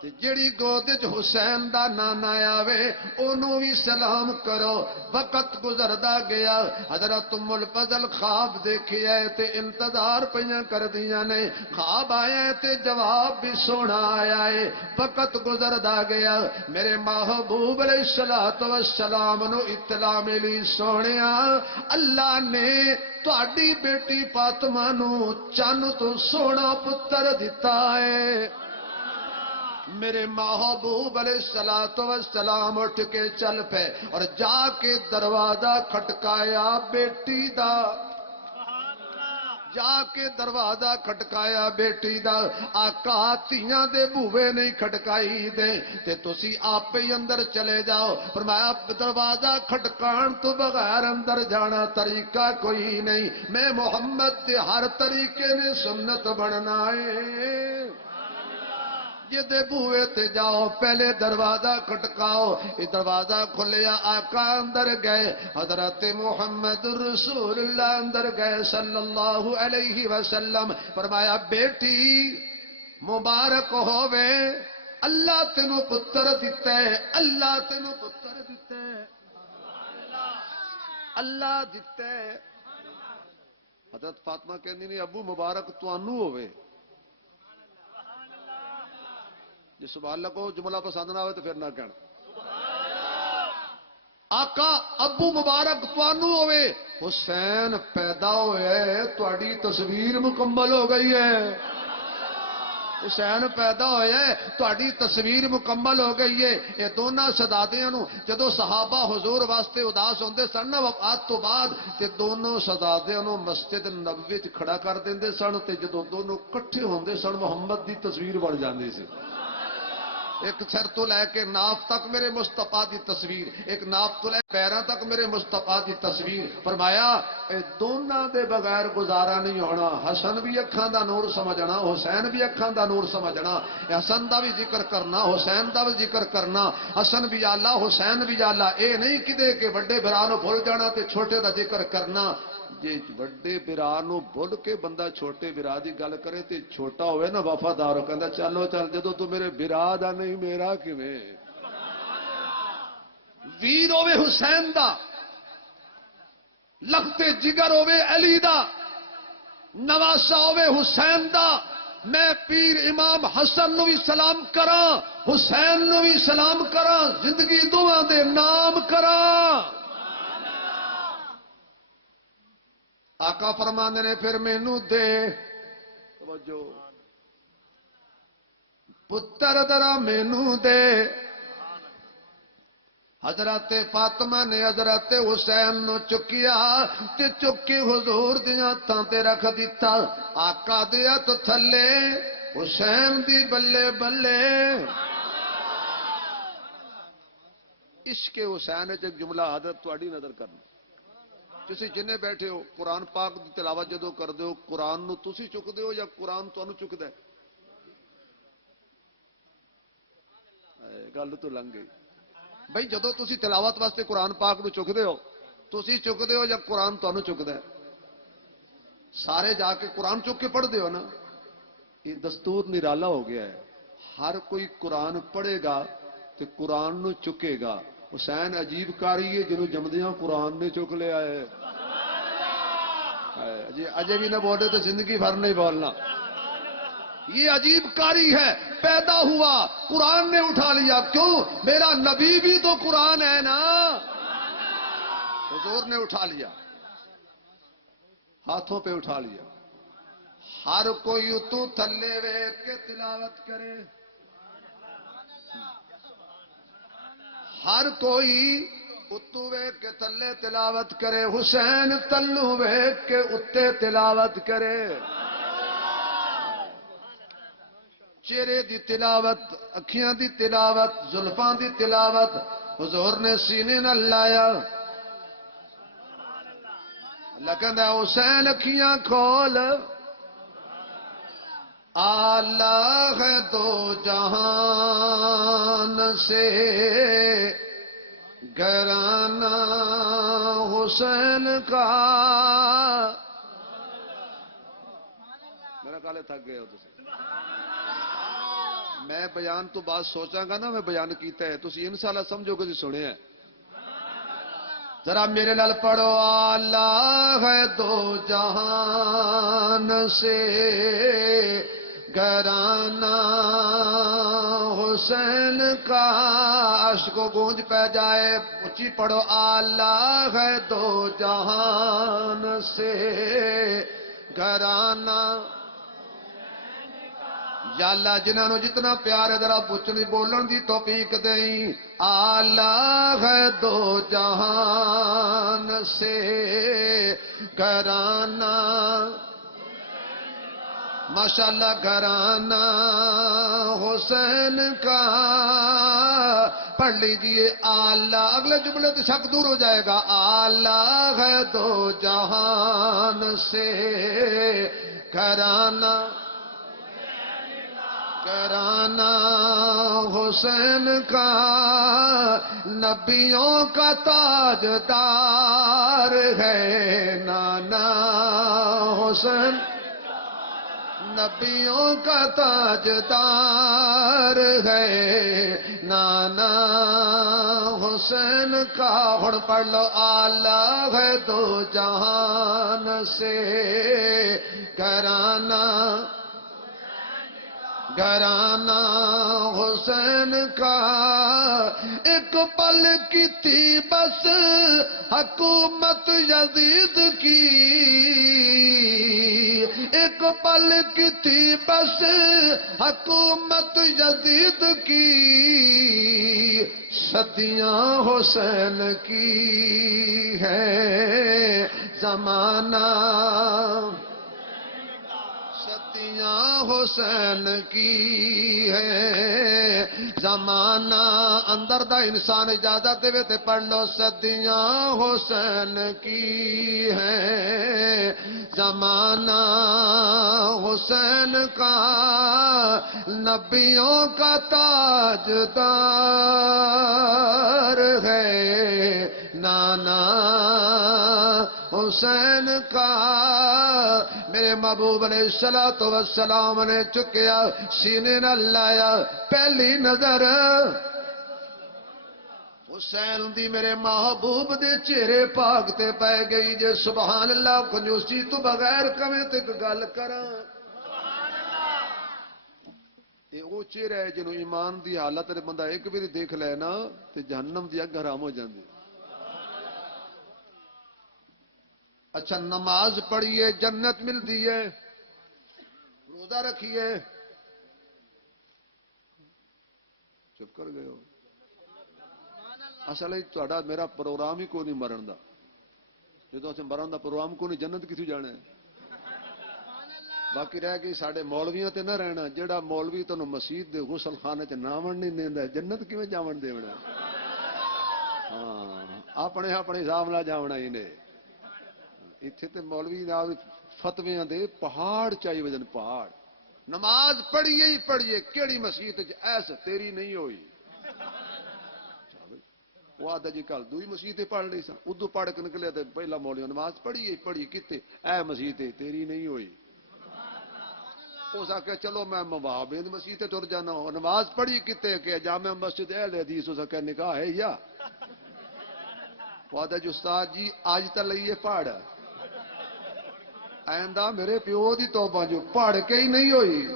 تے جڑی گود وچ حسین دا نانا آوے اونوں وی سلام کرو۔ وقت گزردا گیا، حضرت ام الفضل خواب دیکھیا ہے تے انتظار پیاں کردیاں نے، خواب آیا ہے تے جواب بھی سونا آیا ہے۔ وقت گزردا گیا، میرے محبوب علیہ السلام نو اطلاع ملی، سونیا اللہ نے تہاڈی بیٹی فاطمہ نو چن تو سونا پتر دتا ہے۔ میرے محبوب علیہ السلام اٹھ کے چل پے اور جا کے دروازہ کھٹکایا بیٹی دا، جا کے دروازہ کھٹکایا بیٹی دا۔ آقا تیاں دے بوے نہیں کھٹکائی دے تے تسی آپ ہی اندر چلے جاؤ۔ فرمایا دروازہ کھٹکان تو بغیر اندر جانا طریقہ کوئی نہیں، میں محمد دے ہر طریقے نے سنت بننا ہے۔ جدے بوئے تے جاؤ پہلے دروازہ کھٹکاؤ، یہ دروازہ کھلیا، آقا اندر گئے، حضرت محمد رسول اللہ اندر گئے صلی اللہ علیہ وسلم۔ فرمایا بیٹی مبارک ہووے، اللہ تینوں پتر دیتا ہے، اللہ تینوں پتر دیتا ہے، اللہ دیتا ہے۔ حضرت فاطمہ کہندی نہیں ابو مبارک تانوں ہووے، جی سبحان اللہ کو جملہ پسند نہ ہوئے تو پھر نہ کہنا۔ آقا ابو مبارک تانوں ہوئے، حسین پیدا ہوئے تہاڈی تصویر مکمل ہو گئی ہے، حسین پیدا ہوئے تہاڈی تصویر مکمل ہو گئی ہے۔ یہ دونوں شہزادیاں نو جدو صحابہ حضور واسطے اداس ہوندے سن نا وفات تو بعد تے دونوں شہزادیاں نو مسجد نبوی وچ کھڑا کر دیندے سن تے جدو دونوں کٹھے ہوندے سن محمد دی تصویر بن جاندی سی۔ ایک سر تو لے کے ناف تک میرے مصطفیٰ دی تصویر، ایک ناف تو لے پیراں تک میرے مصطفیٰ دی تصویر۔ فرمایا اے دونوں دے بغیر گزارا نہیں ہونا، حسن بھی اکھاں دا نور سمجھنا، حسین بھی اکھاں دا نور سمجھنا، حسن دا بھی ذکر کرنا، حسین دا بھی ذکر کرنا، حسن بھی آلہ حسین بھی آلہ، اے نہیں کدے کہ وڈے بھرا نو بھول جانا تے چھوٹے دا ذکر کرنا۔ جی وڈے برا نو بھول کے بندہ چھوٹے برا دی گل کرے تے چھوٹا ہوئے نا وفادار ہو کہندا چلو چل جدو تو میرے برا دا نہیں میرا کیویں۔ ویر ہوے حسین دا، لختے جگر ہوے علی دا، نواسا ہوے حسین دا، میں پیر امام حسن نو بھی سلام کراں، حسین نو بھی سلام کراں، زندگی دوواں دے نام کراں۔ آقا فرماندے نے پھر مینوں دے توجہ پتر ذرا مینوں دے۔ حضرت فاطمہ نے حضرت حسین نو چکیا تے چک کے حضور دیاں ہتھاں تے رکھ دیتا، آقا دے ہتھ تھلے حسین دی بلے بلے۔ عشق حسین وچ ایک جملہ حضرت تہاڈی نظر کرنا، تسی جنے بیٹھے ہو قرآن پاک دی تلاوت جدو کردے ہو قرآن نو تسی چکدے ہو یا قرآن تانوں چکدا ہے؟ گل تو لنگ گئی بھئی، جدو تسی تلاوت واسطے قرآن پاک نو چکدے ہو تسی چکدے ہو یا قرآن تانوں چکدا ہے؟ سارے جا کے قرآن چک کے پڑھ دے ہو نا، یہ دستور نرالا ہو گیا ہے، ہر کوئی قرآن پڑھے گا تو قرآن نو چکے گا۔ حسین عجیب کاری ہے جنہوں جمدیاں قرآن نے چک لیا ہے، اجے بھی نہ بولے تو زندگی بھر نہیں بولنا۔ یہ عجیب کاری ہے، پیدا ہوا قرآن نے اٹھا لیا، کیوں؟ میرا نبی بھی تو قرآن ہے نا، حضور نے اٹھا لیا، ہاتھوں پہ اٹھا لیا۔ ہر کوئی اتو تھلے ویکھ کے تلاوت کرے، ہر کوئی اتو ویکھ کے تھلے تلاوت کرے، حسین تلو ویکھ کے اتے تلاوت کرے۔ چہرے دی تلاوت، اکھیاں دی تلاوت، زلفاں دی تلاوت حضور نے سینے نال لایا۔ اللہ کہندا حسین اکھیاں کھول، آلہ ہے دو جہان سے گھرانہ حسین کا۔ میرا کالے تھک گئے ہو تسی، میں بیان تو بات سوچاں گا نا میں بیان کیتا ہے تسی انشاءاللہ سمجھو کہ سنے ہیں ذرا میرے نال پڑھو اللہ ہے دو جہان سے گھرانہ حسین کا عشق و گونج پہ جائے اونچی پڑھو اللہ ہے دو جہان سے گھرانہ یا اللہ جنہاں نو جتنا پیار ہے ذرا پوچھنی بولن دی توفیق دیں اللہ ہے دو جہان سے گھرانہ ماشاءاللہ گھرانہ حسین کا پڑھ لیجئے اللہ اگلے جملے تو شک دور ہو جائے گا اللہ ہے دو جہان سے گھرانہ گھرانہ حسین کا نبیوں کا تاجدار ہے نانا حسین نبیوں کا تاجدار ہے نانا حسین کا ہن پڑھ لو اللہ ہے دو جہان سے گھرانہ گھرانہ حسین کا ایک پل کی تھی بس حکومت یزید کی ایک پل کی تھی بس حکومت یزید کی صدیاں حسین کی ہے زمانہ حسین کی ہے زمانہ اندر دا انسان اجازت دے تے پڑھ لو صدیاں حسین کی ہے زمانہ حسین کا نبیوں کا تاجدار ہے نانا حسین کا میرے محبوب علیہ السلام نے چکیا سینے نہ لایا پہلی نظر حسین دی میرے محبوب دے چہرے پاک تے پہ گئی جے سبحان اللہ کنجوسی تو بغیر کمیں تے گل کراں یہ وہ چہرہ ہے جنہوں ایمان دی حالت تے بندہ ایک بھی دیکھ لے نا تے جہنم دی اگ حرام ہو جاندی اچھا نماز پڑھیے جنت ملتی ہے روزہ رکھیے چپ کر گئے ہو اصل تہاڈا میرا پروگرام ہی کوئی نہیں مرن دا جدوں اسے مرن دا پروگرام کو نہیں جنت کتھوں جانا ہے باقی رہ گئی ساڈے مولویاں تے نہ رہنا جیڑا مولوی تینوں مسجد دے غسل خانے تے نہ وڑن نہیں دیندا جنت کیویں جاون دیونا ہاں اپنے اپنے حساب نال جاونا ہی نے اتنے تے مولوی فتویاں دے پہاڑ چاہیے وجن پہاڑ نماز پڑھیے ہی پڑھیے کیڑی مسجد ایس تیری نہیں ہوئی وہ آدھا جی کل دوئی مسجد پڑھ لی سا ادو پڑھ کے نکلے تے پہلا مولوی نماز پڑھیے پڑھی کتے اے مسجد تیری نہیں ہوئی اس آخیا چلو میں موابند مسجد تر جانا ہوں نماز پڑھی کتے کہ جامع مسجد اہل حدیث اس آخیا نکاح ہے یا وہ آدھا جی استاد جی آج تا لئیے پڑھ آئندہ میرے پیو دی توبہ جو پڑھ کے ہی نہیں ہوئی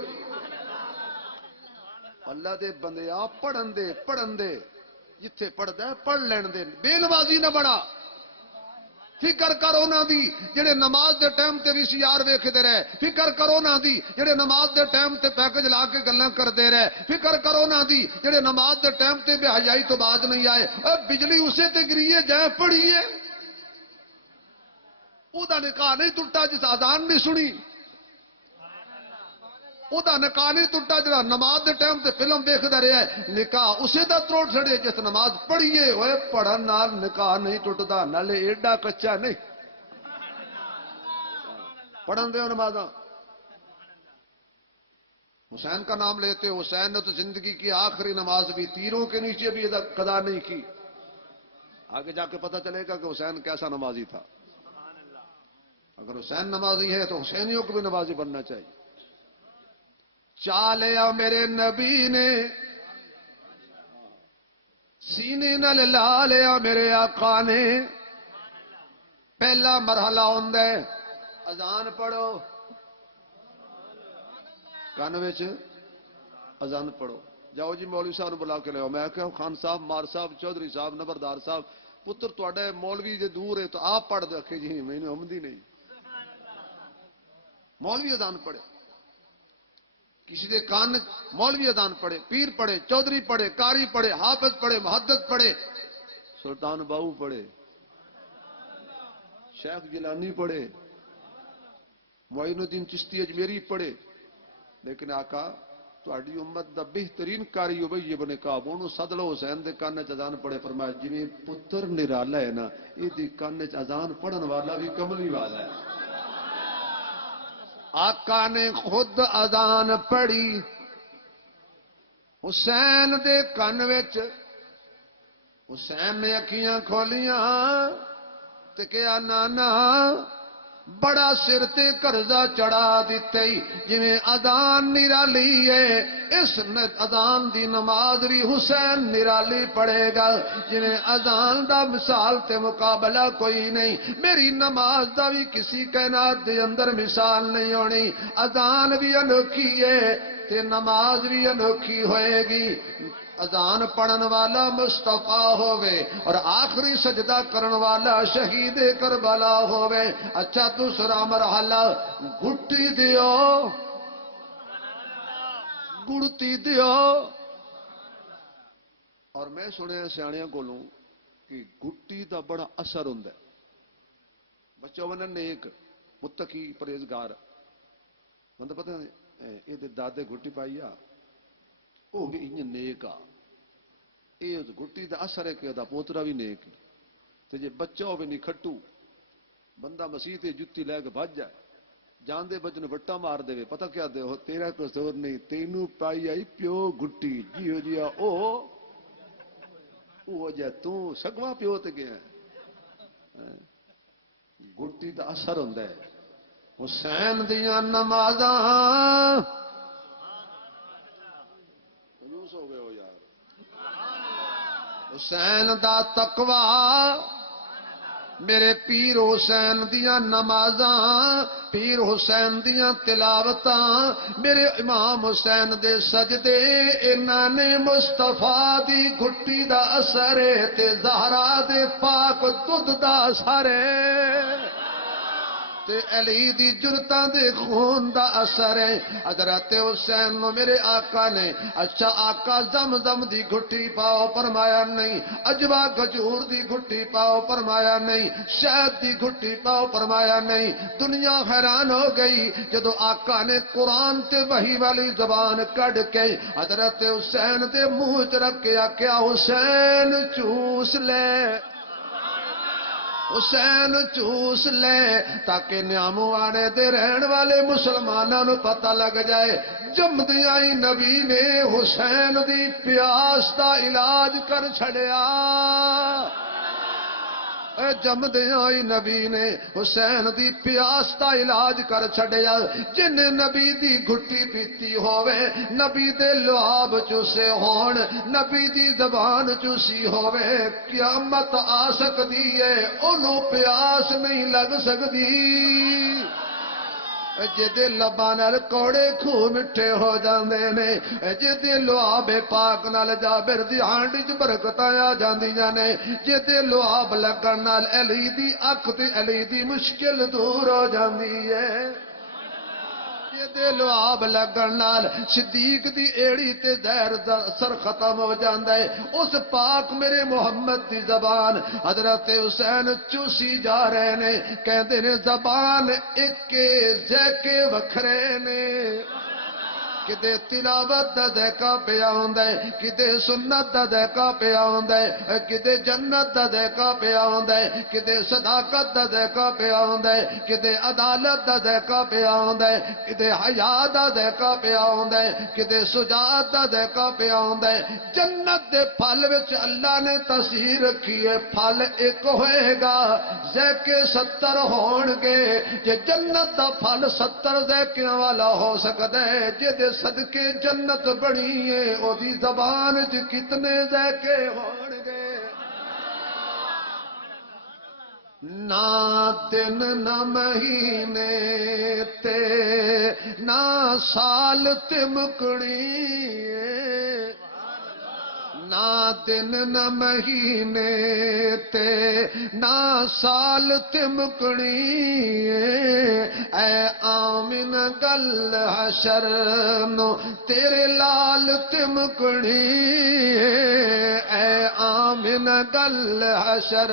اللہ دے بندے آپ پڑھن دے جتھے پڑھدا ہے پڑھ لین دے بے نمازی نہ بڑا فکر کرو نا دی جڑے نماز دے ٹائم تے وی سی آر ویکھدے رہے فکر کرو نا دی جڑے نماز دے ٹائم تے پیکج لا کے گلاں کردے رہے فکر کرو نا دی جڑے نماز دے ٹائم تے بے حیائی تو بعد نہیں آئے اے بجلی اسے تے گریے جائے پڑھیے او دا نکاح نہیں ٹوٹا جس اذان نہیں سنی او دا نکاح نہیں ٹوٹا جڑا نماز دے ٹائم تے فلم دیکھدا رہیا ہے نکاح اسے دا تروڑ چھڑے جس نماز پڑھیے ہوئے پڑھن نال نکاح نہیں ٹوٹدا نالے ایڈا کچا نہیں پڑھن دے نمازاں حسین کا نام لیتے حسین نے تو زندگی کی آخری نماز بھی تیروں کے نیچے بھی قضا نہیں کی آگے جا کے پتہ چلے گا کہ حسین کیسا نمازی تھا اگر حسین نمازی ہے تو حسینیوں کو بھی نمازی بننا چاہیے چالیا میرے نبی نے سینے نال لا لیا میرے آقا نے پہلا مرحلہ ہوندا ہے اذان پڑھو کان وچ اذان پڑھو جاؤ جی مولوی صاحب بلا کے لو میں کہ خان صاحب مار صاحب چودھری صاحب نبردار صاحب پتر تواڈے مولوی جے دور ہے تو آپ پڑھ دے کہ جی میں آمدی نہیں مولوی اذان پڑھے کسی دے کان مولوی اذان پڑھے پیر پڑھے چودھری پڑھے قاری پڑھے حافظ پڑھے محدث پڑھے سلطان باہو پڑھے شیخ گیلانی پڑھے معین الدین چشتی اجمیری پڑھے لیکن آقا تہاڈی امت دا بہترین قاری ابی ابن کعب اونوں سد لو حسین دے کان وچ اذان پڑھے فرمایا جویں پتر نرالا ہے نا ایدی کان وچ اذان پڑھن والا بھی کملی والا ہے آقا نے خود اذان پڑھی حسین دے کان وچ حسین نے اکھیاں کھولیاں تے کہیا نانا بڑا سر تے قرضہ چڑھا دیتے جویں اذان نرالی ہے اس اذان دی نماز بھی حسین نرالی پڑھے گا جویں اذان دا مثال تے مقابلہ کوئی نہیں میری نماز دا بھی کسی کائنات دے اندر مثال نہیں ہونی اذان بھی انوکھی ہے تے نماز بھی انوکھی ہوئے گی اذان پڑھن والا مصطفیٰ ہوئے اور آخری سجدہ کرن والا شہید کربلا ہوئے اچھا دوسرا مرحلہ گھٹی دیو گڑتی دیو اور میں سنیا سیاڑیاں کولوں کہ گھٹی دا بڑا اثر ہوندا ہے بچوں ون نیک متقی پرہیزگار مطلب پتہ یہ دادے گھٹی پائی آ وہ بھی انج نیک آ یہ گھٹی دا اثر ہے کہ دا پوترا بھی نیک تے جے بچہ ہوے نہیں کھٹو بندہ مسیح تے جُتی لے کے بھج جائے جان دے بچن وٹا مار دے پتہ کیا دے ہو تیرا قصور نہیں تینوں پائی آئی پیو گھٹی جی ہو جیا او جا تو سگواں پیو تے گیا گھٹی دا اثر ہوندا ہے حسین دیاں نمازاں ہو گئے ہو یار حسین دا تقوی میرے پیر حسین دیاں نمازاں پیر حسین دیاں تلاوتاں میرے امام حسین دے سجدے انہاں نے مصطفیٰ دی گھٹی دا اثر تے زہرا دے پاک دودھ دا اثر تے علی دی جرتاں دے خون دا اثر ہے حضرت حسین نو میرے آقا نے اچھا آقا زمزم دی گھٹی پاؤ فرمایا نہیں اجوا کھجور دی گھٹی پاؤ فرمایا نہیں شہد دی گھٹی پاؤ فرمایا نہیں دنیا حیران ہو گئی جدو آقا نے قرآن تے وحی والی زبان کڈ کے حضرت حسین دے منہ چ رکھیا کیا حسین چوس لے حسین چوس لے تاکہ نیاموانے دے رہن والے مسلمانوں نو پتہ لگ جائے جمدیاں ہی نبی نے حسین دی پیاس دا علاج کر چھڑیا جمدیاں ہی نبی نے حسین دی پیاس دا علاج کر چھڑیا جن نبی دی گھٹی پیتی ہوئے نبی دے لعاب چوسے ہون نبی دی زبان چوسی ہوئے قیامت آ سکتی ہے انہوں پیاس نہیں لگ سکتی جدے لباں نال کوڑے کھو مٹھے ہو جاندے نے جدے لعاب پاک نال جابر دی ہانڈ وچ برکتاں آ جاندیاں نے جدے لعاب لگن نال علی دی اکھ تے علی دی مشکل دور ہو جاندی ہے جدے لعاب لگن نال صدیق دی ایڑی تے زہر دا اثر ختم ہو جاندا ہے اس پاک میرے محمد دی زبان حضرت حسین چوسی جا رہے نے کہندے نے زبان ایک ذائقے وکھرے نے کدے تلاوت دا ذائقہ پیا ہوندا ہے کدے سنت دا ذائقہ پیا ہوندا ہے کدے جنت دا ذائقہ پیا ہوندا ہے کدے صداقت دا ذائقہ پیا ہوندا ہے کدے عدالت دا ذائقہ پیا ہوندا ہے کدے حیا دا ذائقہ پیا ہوندا ہے کدے شجاعت دا ذائقہ پیا ہوندا ہے جنت دے پھل وچ اللہ نے تصویر رکھی ہے پھل ایک ہوئے گا ذائقے 70 ہون گے جے جنت دا پھل 70 ذائقیاں والا ہو سکدا ہے جے صدقے جنت بنی ہے او دی زبان چ کتنے ذائقے ہون گے نہ دن نہ مہینے تے نہ سال تے مکڑی نہ دن نہ مہینے تے نہ سال تے مکڑی اے آمن گل حشر نو تیرے لال تے مکڑی اے آمن گل حشر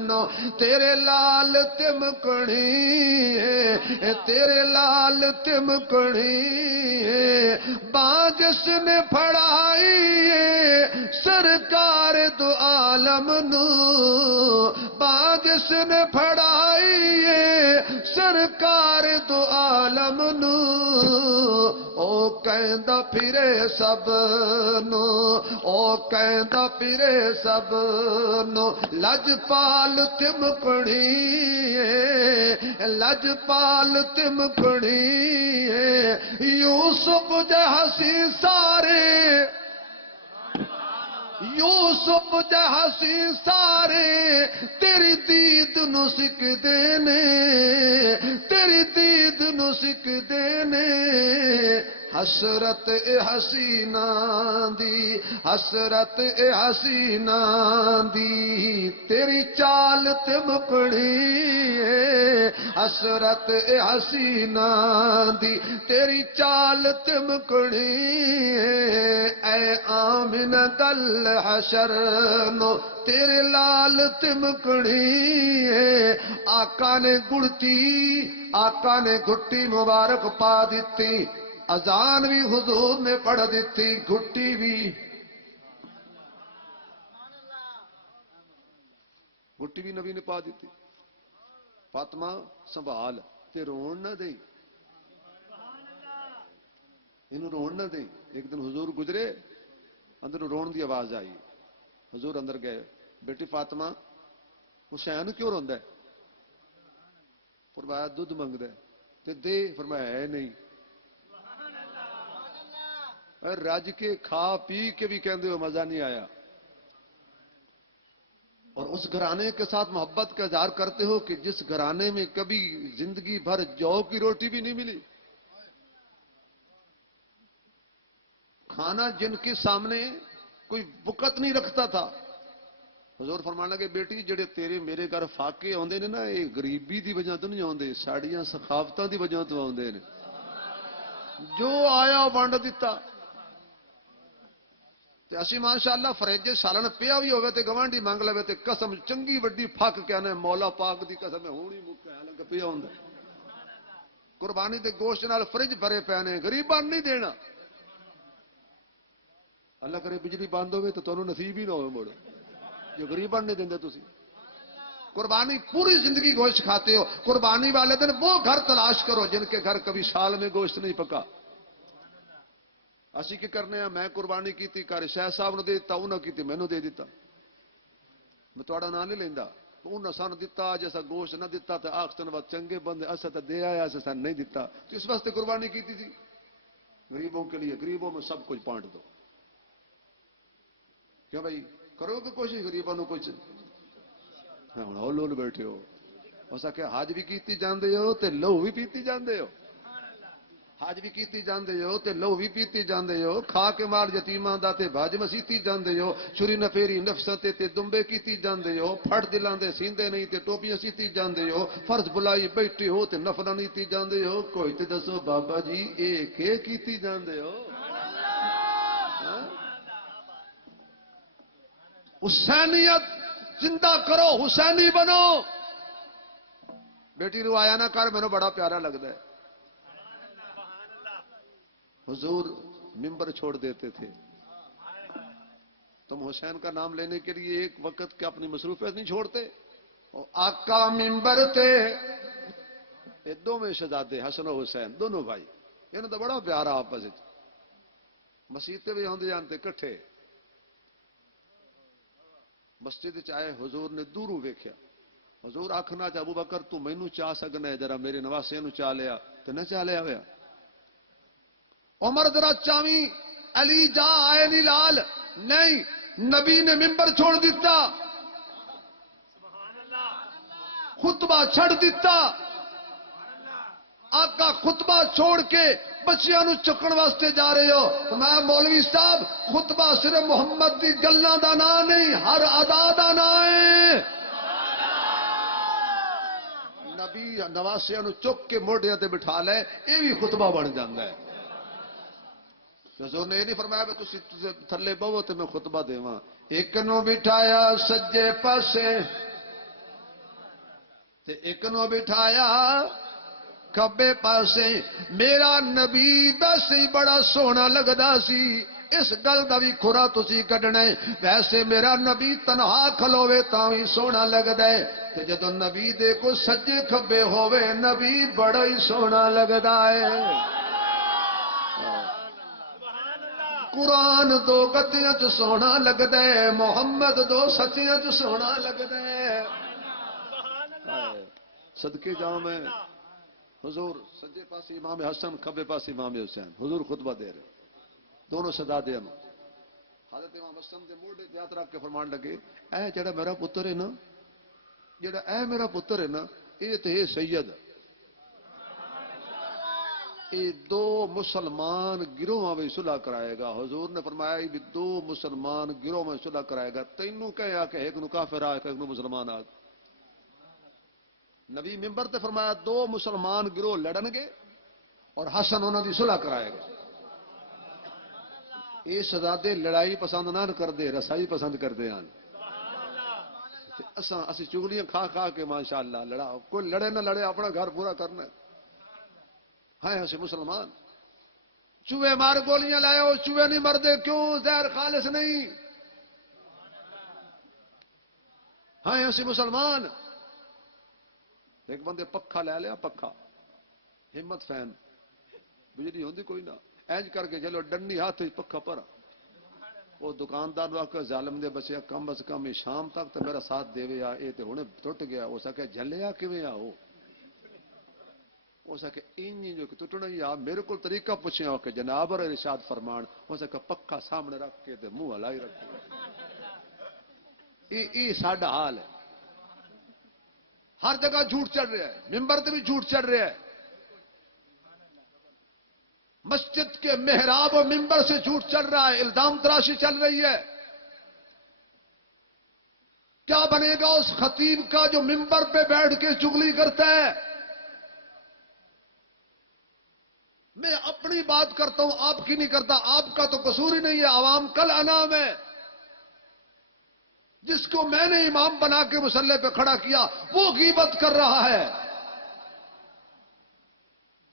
نو تیرے لال تے مکڑی تیرے لال تے مکڑی باں جس نے پھڑائی سرکار دو عالم نو باں جس نے پھڑائی سرکار دو عالم نو او کہندا پھرے سب نو او کہندا پھرے سب نو لجپال تمکڑی لجپال تمکڑی یوسف جے ہسی سارے یوسف جے ہسی سارے تیری دید نو سکھ دینے تیری دید نو سکھ دینے حسرت اے حسینہ دی حسرت اے حسینہ دی تیری چال تے مکڑی حسرت اے حسینہ دی تیری چال تے مکڑی اے آمن گل حشر نو تیرے لال تے مکڑی آقا نے گڑتی آقا نے گھٹی مبارک پا دیتی اذان بھی حضور نے پڑھ دیتی گھٹی بھی نبی نے پا دیتی فاطمہ سنبھال تے رون نہ دیں انہوں رون نہ دیں ایک دن حضور گزرے اندر رون دی آواز آئی حضور اندر گئے بیٹی فاطمہ حسین کیوں روندا ہے فرمایا دودھ منگدا ہے تے دے فرمایا ہے نہیں رج کے کھا پی کے بھی کہندے ہو مزہ نہیں آیا اور اس گھرانے کے ساتھ محبت کا اظہار کرتے ہو کہ جس گھرانے میں کبھی زندگی بھر جو کی روٹی بھی نہیں ملی کھانا جن کے سامنے کوئی وقت نہیں رکھتا تھا حضور فرمانے لگے بیٹی جڑے تیرے میرے گھر فاقے آندے نے نا یہ غریبی دی وجہ تو نہیں آندے ساڑیاں ثقافتاں دی وجہ تو آندے نے جو آیا ونڈ دیتا تے اسی ماشاءاللہ فریجے سالن پیا بھی ہوئے تے گوانڈی مانگ لے تے قسم چنگی وڈی پھک کہنے مولا پاک دی قسم ہونی مکہ ہے لگا پیا ہوندا قربانی دے گوشت نال فرج بھرے پینے غریباں نہیں دینا اللہ کرے بجلی بند ہوئے تو تانوں نصیب ہی نہ ہوئے موڑ جو غریباں نہیں دیندے تسی قربانی پوری زندگی گوشت کھاتے ہو قربانی والے دن وہ گھر تلاش کرو جن کے گھر کبھی سال میں گوشت نہیں پکا اسی کی کرنے ہیں میں قربانی کیتی کاری شاہ صاحب نے دے دیتا انہوں نے کیتی میں نے دے دیتا میں توڑا نہ نہیں لیندہ انہوں سان دیتا جیسا گوشت نہ دیتا تو آخستان وقت چنگے بندے اسا تا دے آیا اسا سان نہیں دیتا تو اس واسطے قربانی کیتی تھی غریبوں کے لیے غریبوں میں سب کچھ بانٹ دو کیوں بھائی کرو گے کوشش غریبوں نے کچھ ہاں لول بیٹھے ہو اسا کہ حج بھی کیتی جاندے ہو تے لو بھی پیتی جاندے ہو حج بھی کیتی جاندے ہو تے لو بھی پیتی جاندے ہو کھا کے مال یتیماں دا تے بھاج مسیتی جاندے ہو چھری نفیری نفساں تے دمبے کیتی جاندے ہو پھڑ دلاں دے سیندے نہیں تے ٹوپیاں سیتی جاندے ہو فرض بلائی بیٹھے ہو تے نفلاں نیتی جاندے ہو کوئی تے دسو بابا جی اے کے کیتی جاندے ہو حسینیت زندہ کرو حسینی بنو بیٹی روایا نہ کر مینوں بڑا پیارا لگدا ہے حضور ممبر چھوڑ دیتے تھے تم حسین کا نام لینے کے لیے ایک وقت کے اپنی مصروفیت نہیں چھوڑتے آقا ممبر تھے یہ دو میں شہزادے حسن و حسین دونوں بھائی انہوں تو بڑا پیارا آپس مسیطے بھی ہوندے جانتے کٹھے مسجد چاہے حضور نے دوروں ویکھیا حضور آکھنا چا ابو بکر تو مینوں چاہ سکنا ہے ذرا میرے نواسے نو چاہ لیا تو نہ چاہ لیا ہویا عمر ذرا چاوی علی جا آئے نہیں لال نہیں، نبی نے ممبر چھوڑ دیتا، خطبہ چھڑ دیتا، آقا خطبہ چھوڑ کے بچیاں نو چکن واسطے جا رہے ہو۔ میں مولوی صاحب خطبہ صرف محمد دی گلاں دا نا نہیں، ہر ادا دا نا ہے۔ نبی نواسیاں نو چک کے موڈیاں تے بٹھا لے، یہ بھی خطبہ بن جاندا ہے۔ حضور نے یہ نہیں فرمایا کہ تسی تھلے بہو تے میں خطبہ دیواں، ایک نو بٹھایا سجے پاسے تے ایک نو بٹھایا کھبے پاسے، میرا نبی ویسے ہی بڑا سونا لگدا سی، اس گل دا بھی کھرا تسی کڈنا ہے، ویسے میرا نبی تنہا کھلوے تاں وی سونا لگدا ہے، تے جدوں نبی دے کو سجے کھبے ہووے نبی بڑا ہی سونا لگدا ہے۔ قرآن دو گدیاں چ سونا لگدا ہے، محمد دو سچیاں چ سونا لگدا ہے۔ صدقے جاؤں میں، حضور سجے پاس امام حسن کھبے پاس امام حسین، حضور خطبہ دے رہے، دونوں سدا دے ہم۔ حضرت امام حسن دے موڑے تے ہاتھ رکھ کے فرمان لگے، اے جڑا میرا پتر ہے نا، جڑا اے میرا پتر ہے نا، یہ تے ہے سید، یہ دو مسلمان گروہاں میں صلح کرائے گا۔ حضور نے فرمایا بھی دو مسلمان گروہ میں صلح کرائے گا، تینوں کہے آ کہ ایک نو کافر آ کہ ایک نو مسلمان آ۔ نبی ممبر تے فرمایا دو مسلمان گروہ لڑن گے اور حسن انہوں دی صلح کرائے گا۔ یہ شہزادے لڑائی پسند نہ کرتے، رسائی پسند کرتے ہیں۔ اسی چگلیاں کھا کھا کے ماشاءاللہ لڑا، کوئی لڑے نہ لڑے اپنا گھر پورا کرنا ہے ایسے مسلمان۔ چوہے مار گولیاں لائے ہو، چوہے نہیں مردے کیوں؟ زہر خالص نہیں۔ ہاں ایسے مسلمان۔ ایک بندے پکھا لے لیا، پکھا ہمت فین، بجلی ہوندی کوئی نہ، اینج کر کے چلو ڈنڈی ہاتھ پکھا پر، وہ دکاندار نو آخر ظالم دے بچے کم از کم شام تک تو میرا ساتھ دے آ، یہ تو ہنے ٹوٹ گیا، اس آخیا جلیا کیویں آ، اس آخیا اینج جو ٹوٹنا ہی آ، میرے کو طریقہ پوچھیا کہ جناب اور ارشاد فرمان، اس آخیا پکھا سامنے رکھ کے تے منہ ہلائی رکھے۔ یہ ساڈا حال ہے، ہر جگہ جھوٹ چڑھ رہا ہے، ممبر تے بھی جھوٹ چڑھ رہا ہے، مسجد کے محراب و ممبر سے جھوٹ چل رہا ہے، الزام تراشی چل رہی ہے۔ کیا بنے گا اس خطیب کا جو ممبر پہ بیٹھ کے چغلی کرتا ہے؟ میں اپنی بات کرتا ہوں، آپ کی نہیں کرتا، آپ کا تو قصور ہی نہیں ہے، عوام کل انام ہے۔ جس کو میں نے امام بنا کے مصلی پہ کھڑا کیا وہ غیبت کر رہا ہے،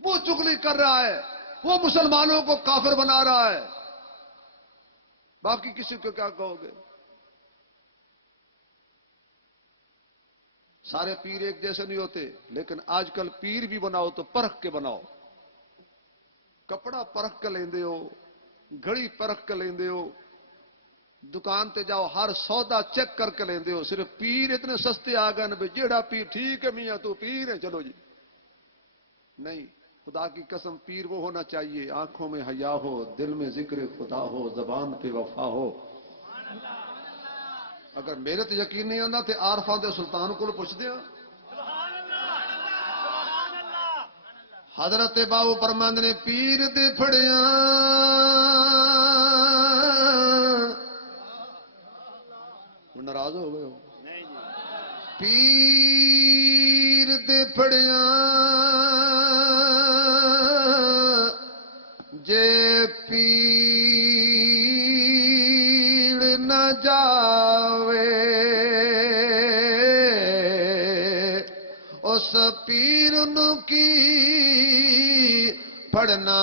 وہ چغلی کر رہا ہے، وہ مسلمانوں کو کافر بنا رہا ہے، باقی کسی کو کیا کہو گے؟ سارے پیر ایک جیسے نہیں ہوتے، لیکن آج کل پیر بھی بناؤ تو پرکھ کے بناؤ، کپڑا پرکھ کے لیندے ہو، گھڑی پرکھ کے لیندے ہو، دکان تے جاؤ ہر سودا چیک کر کے لیندے ہو، صرف پیر اتنے سستے آ گئے بھائی جیڑا پیر ٹھیک ہے میاں تو پیر ہے چلو جی، نہیں، خدا کی قسم پیر وہ ہونا چاہیے آنکھوں میں حیا ہو، دل میں ذکر خدا ہو، زبان پہ وفا ہو۔ اگر میرے تے یقین نہیں آتا تو عارفاں دے سلطان کو پوچھ دیا۔ حضرت باؤ پرمند نے پیر دے پھڑیاں ناراض ہو گئے ہو؟ پیر دے پھڑیاں جے پیڑ نہ جاوے اس پیر نو کی پڑھنا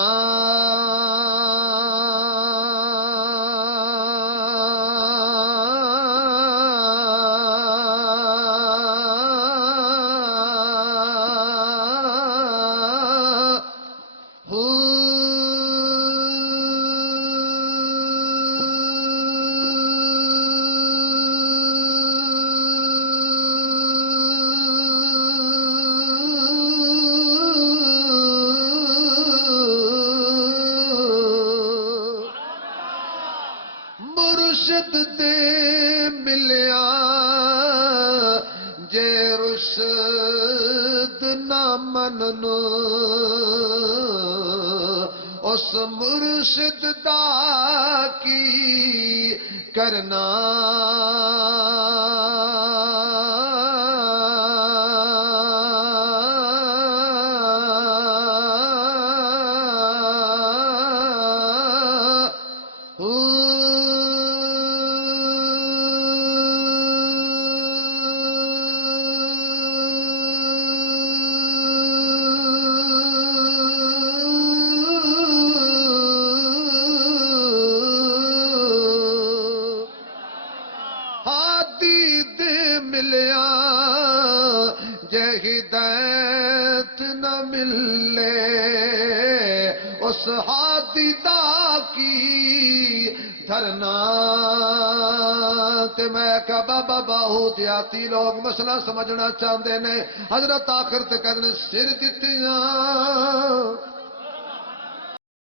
مرشد دے ملیا جے رشد نہ منن اس مرشد دا کی کرنا ملیا جے ہدایت نہ ملے اس ہادی دا کی دھرنا تے میں کہا بابا باہو دیاتی لوگ مسئلہ سمجھنا چاہتے نے حضرت آخر تے کہتے ہیں سر دتیاں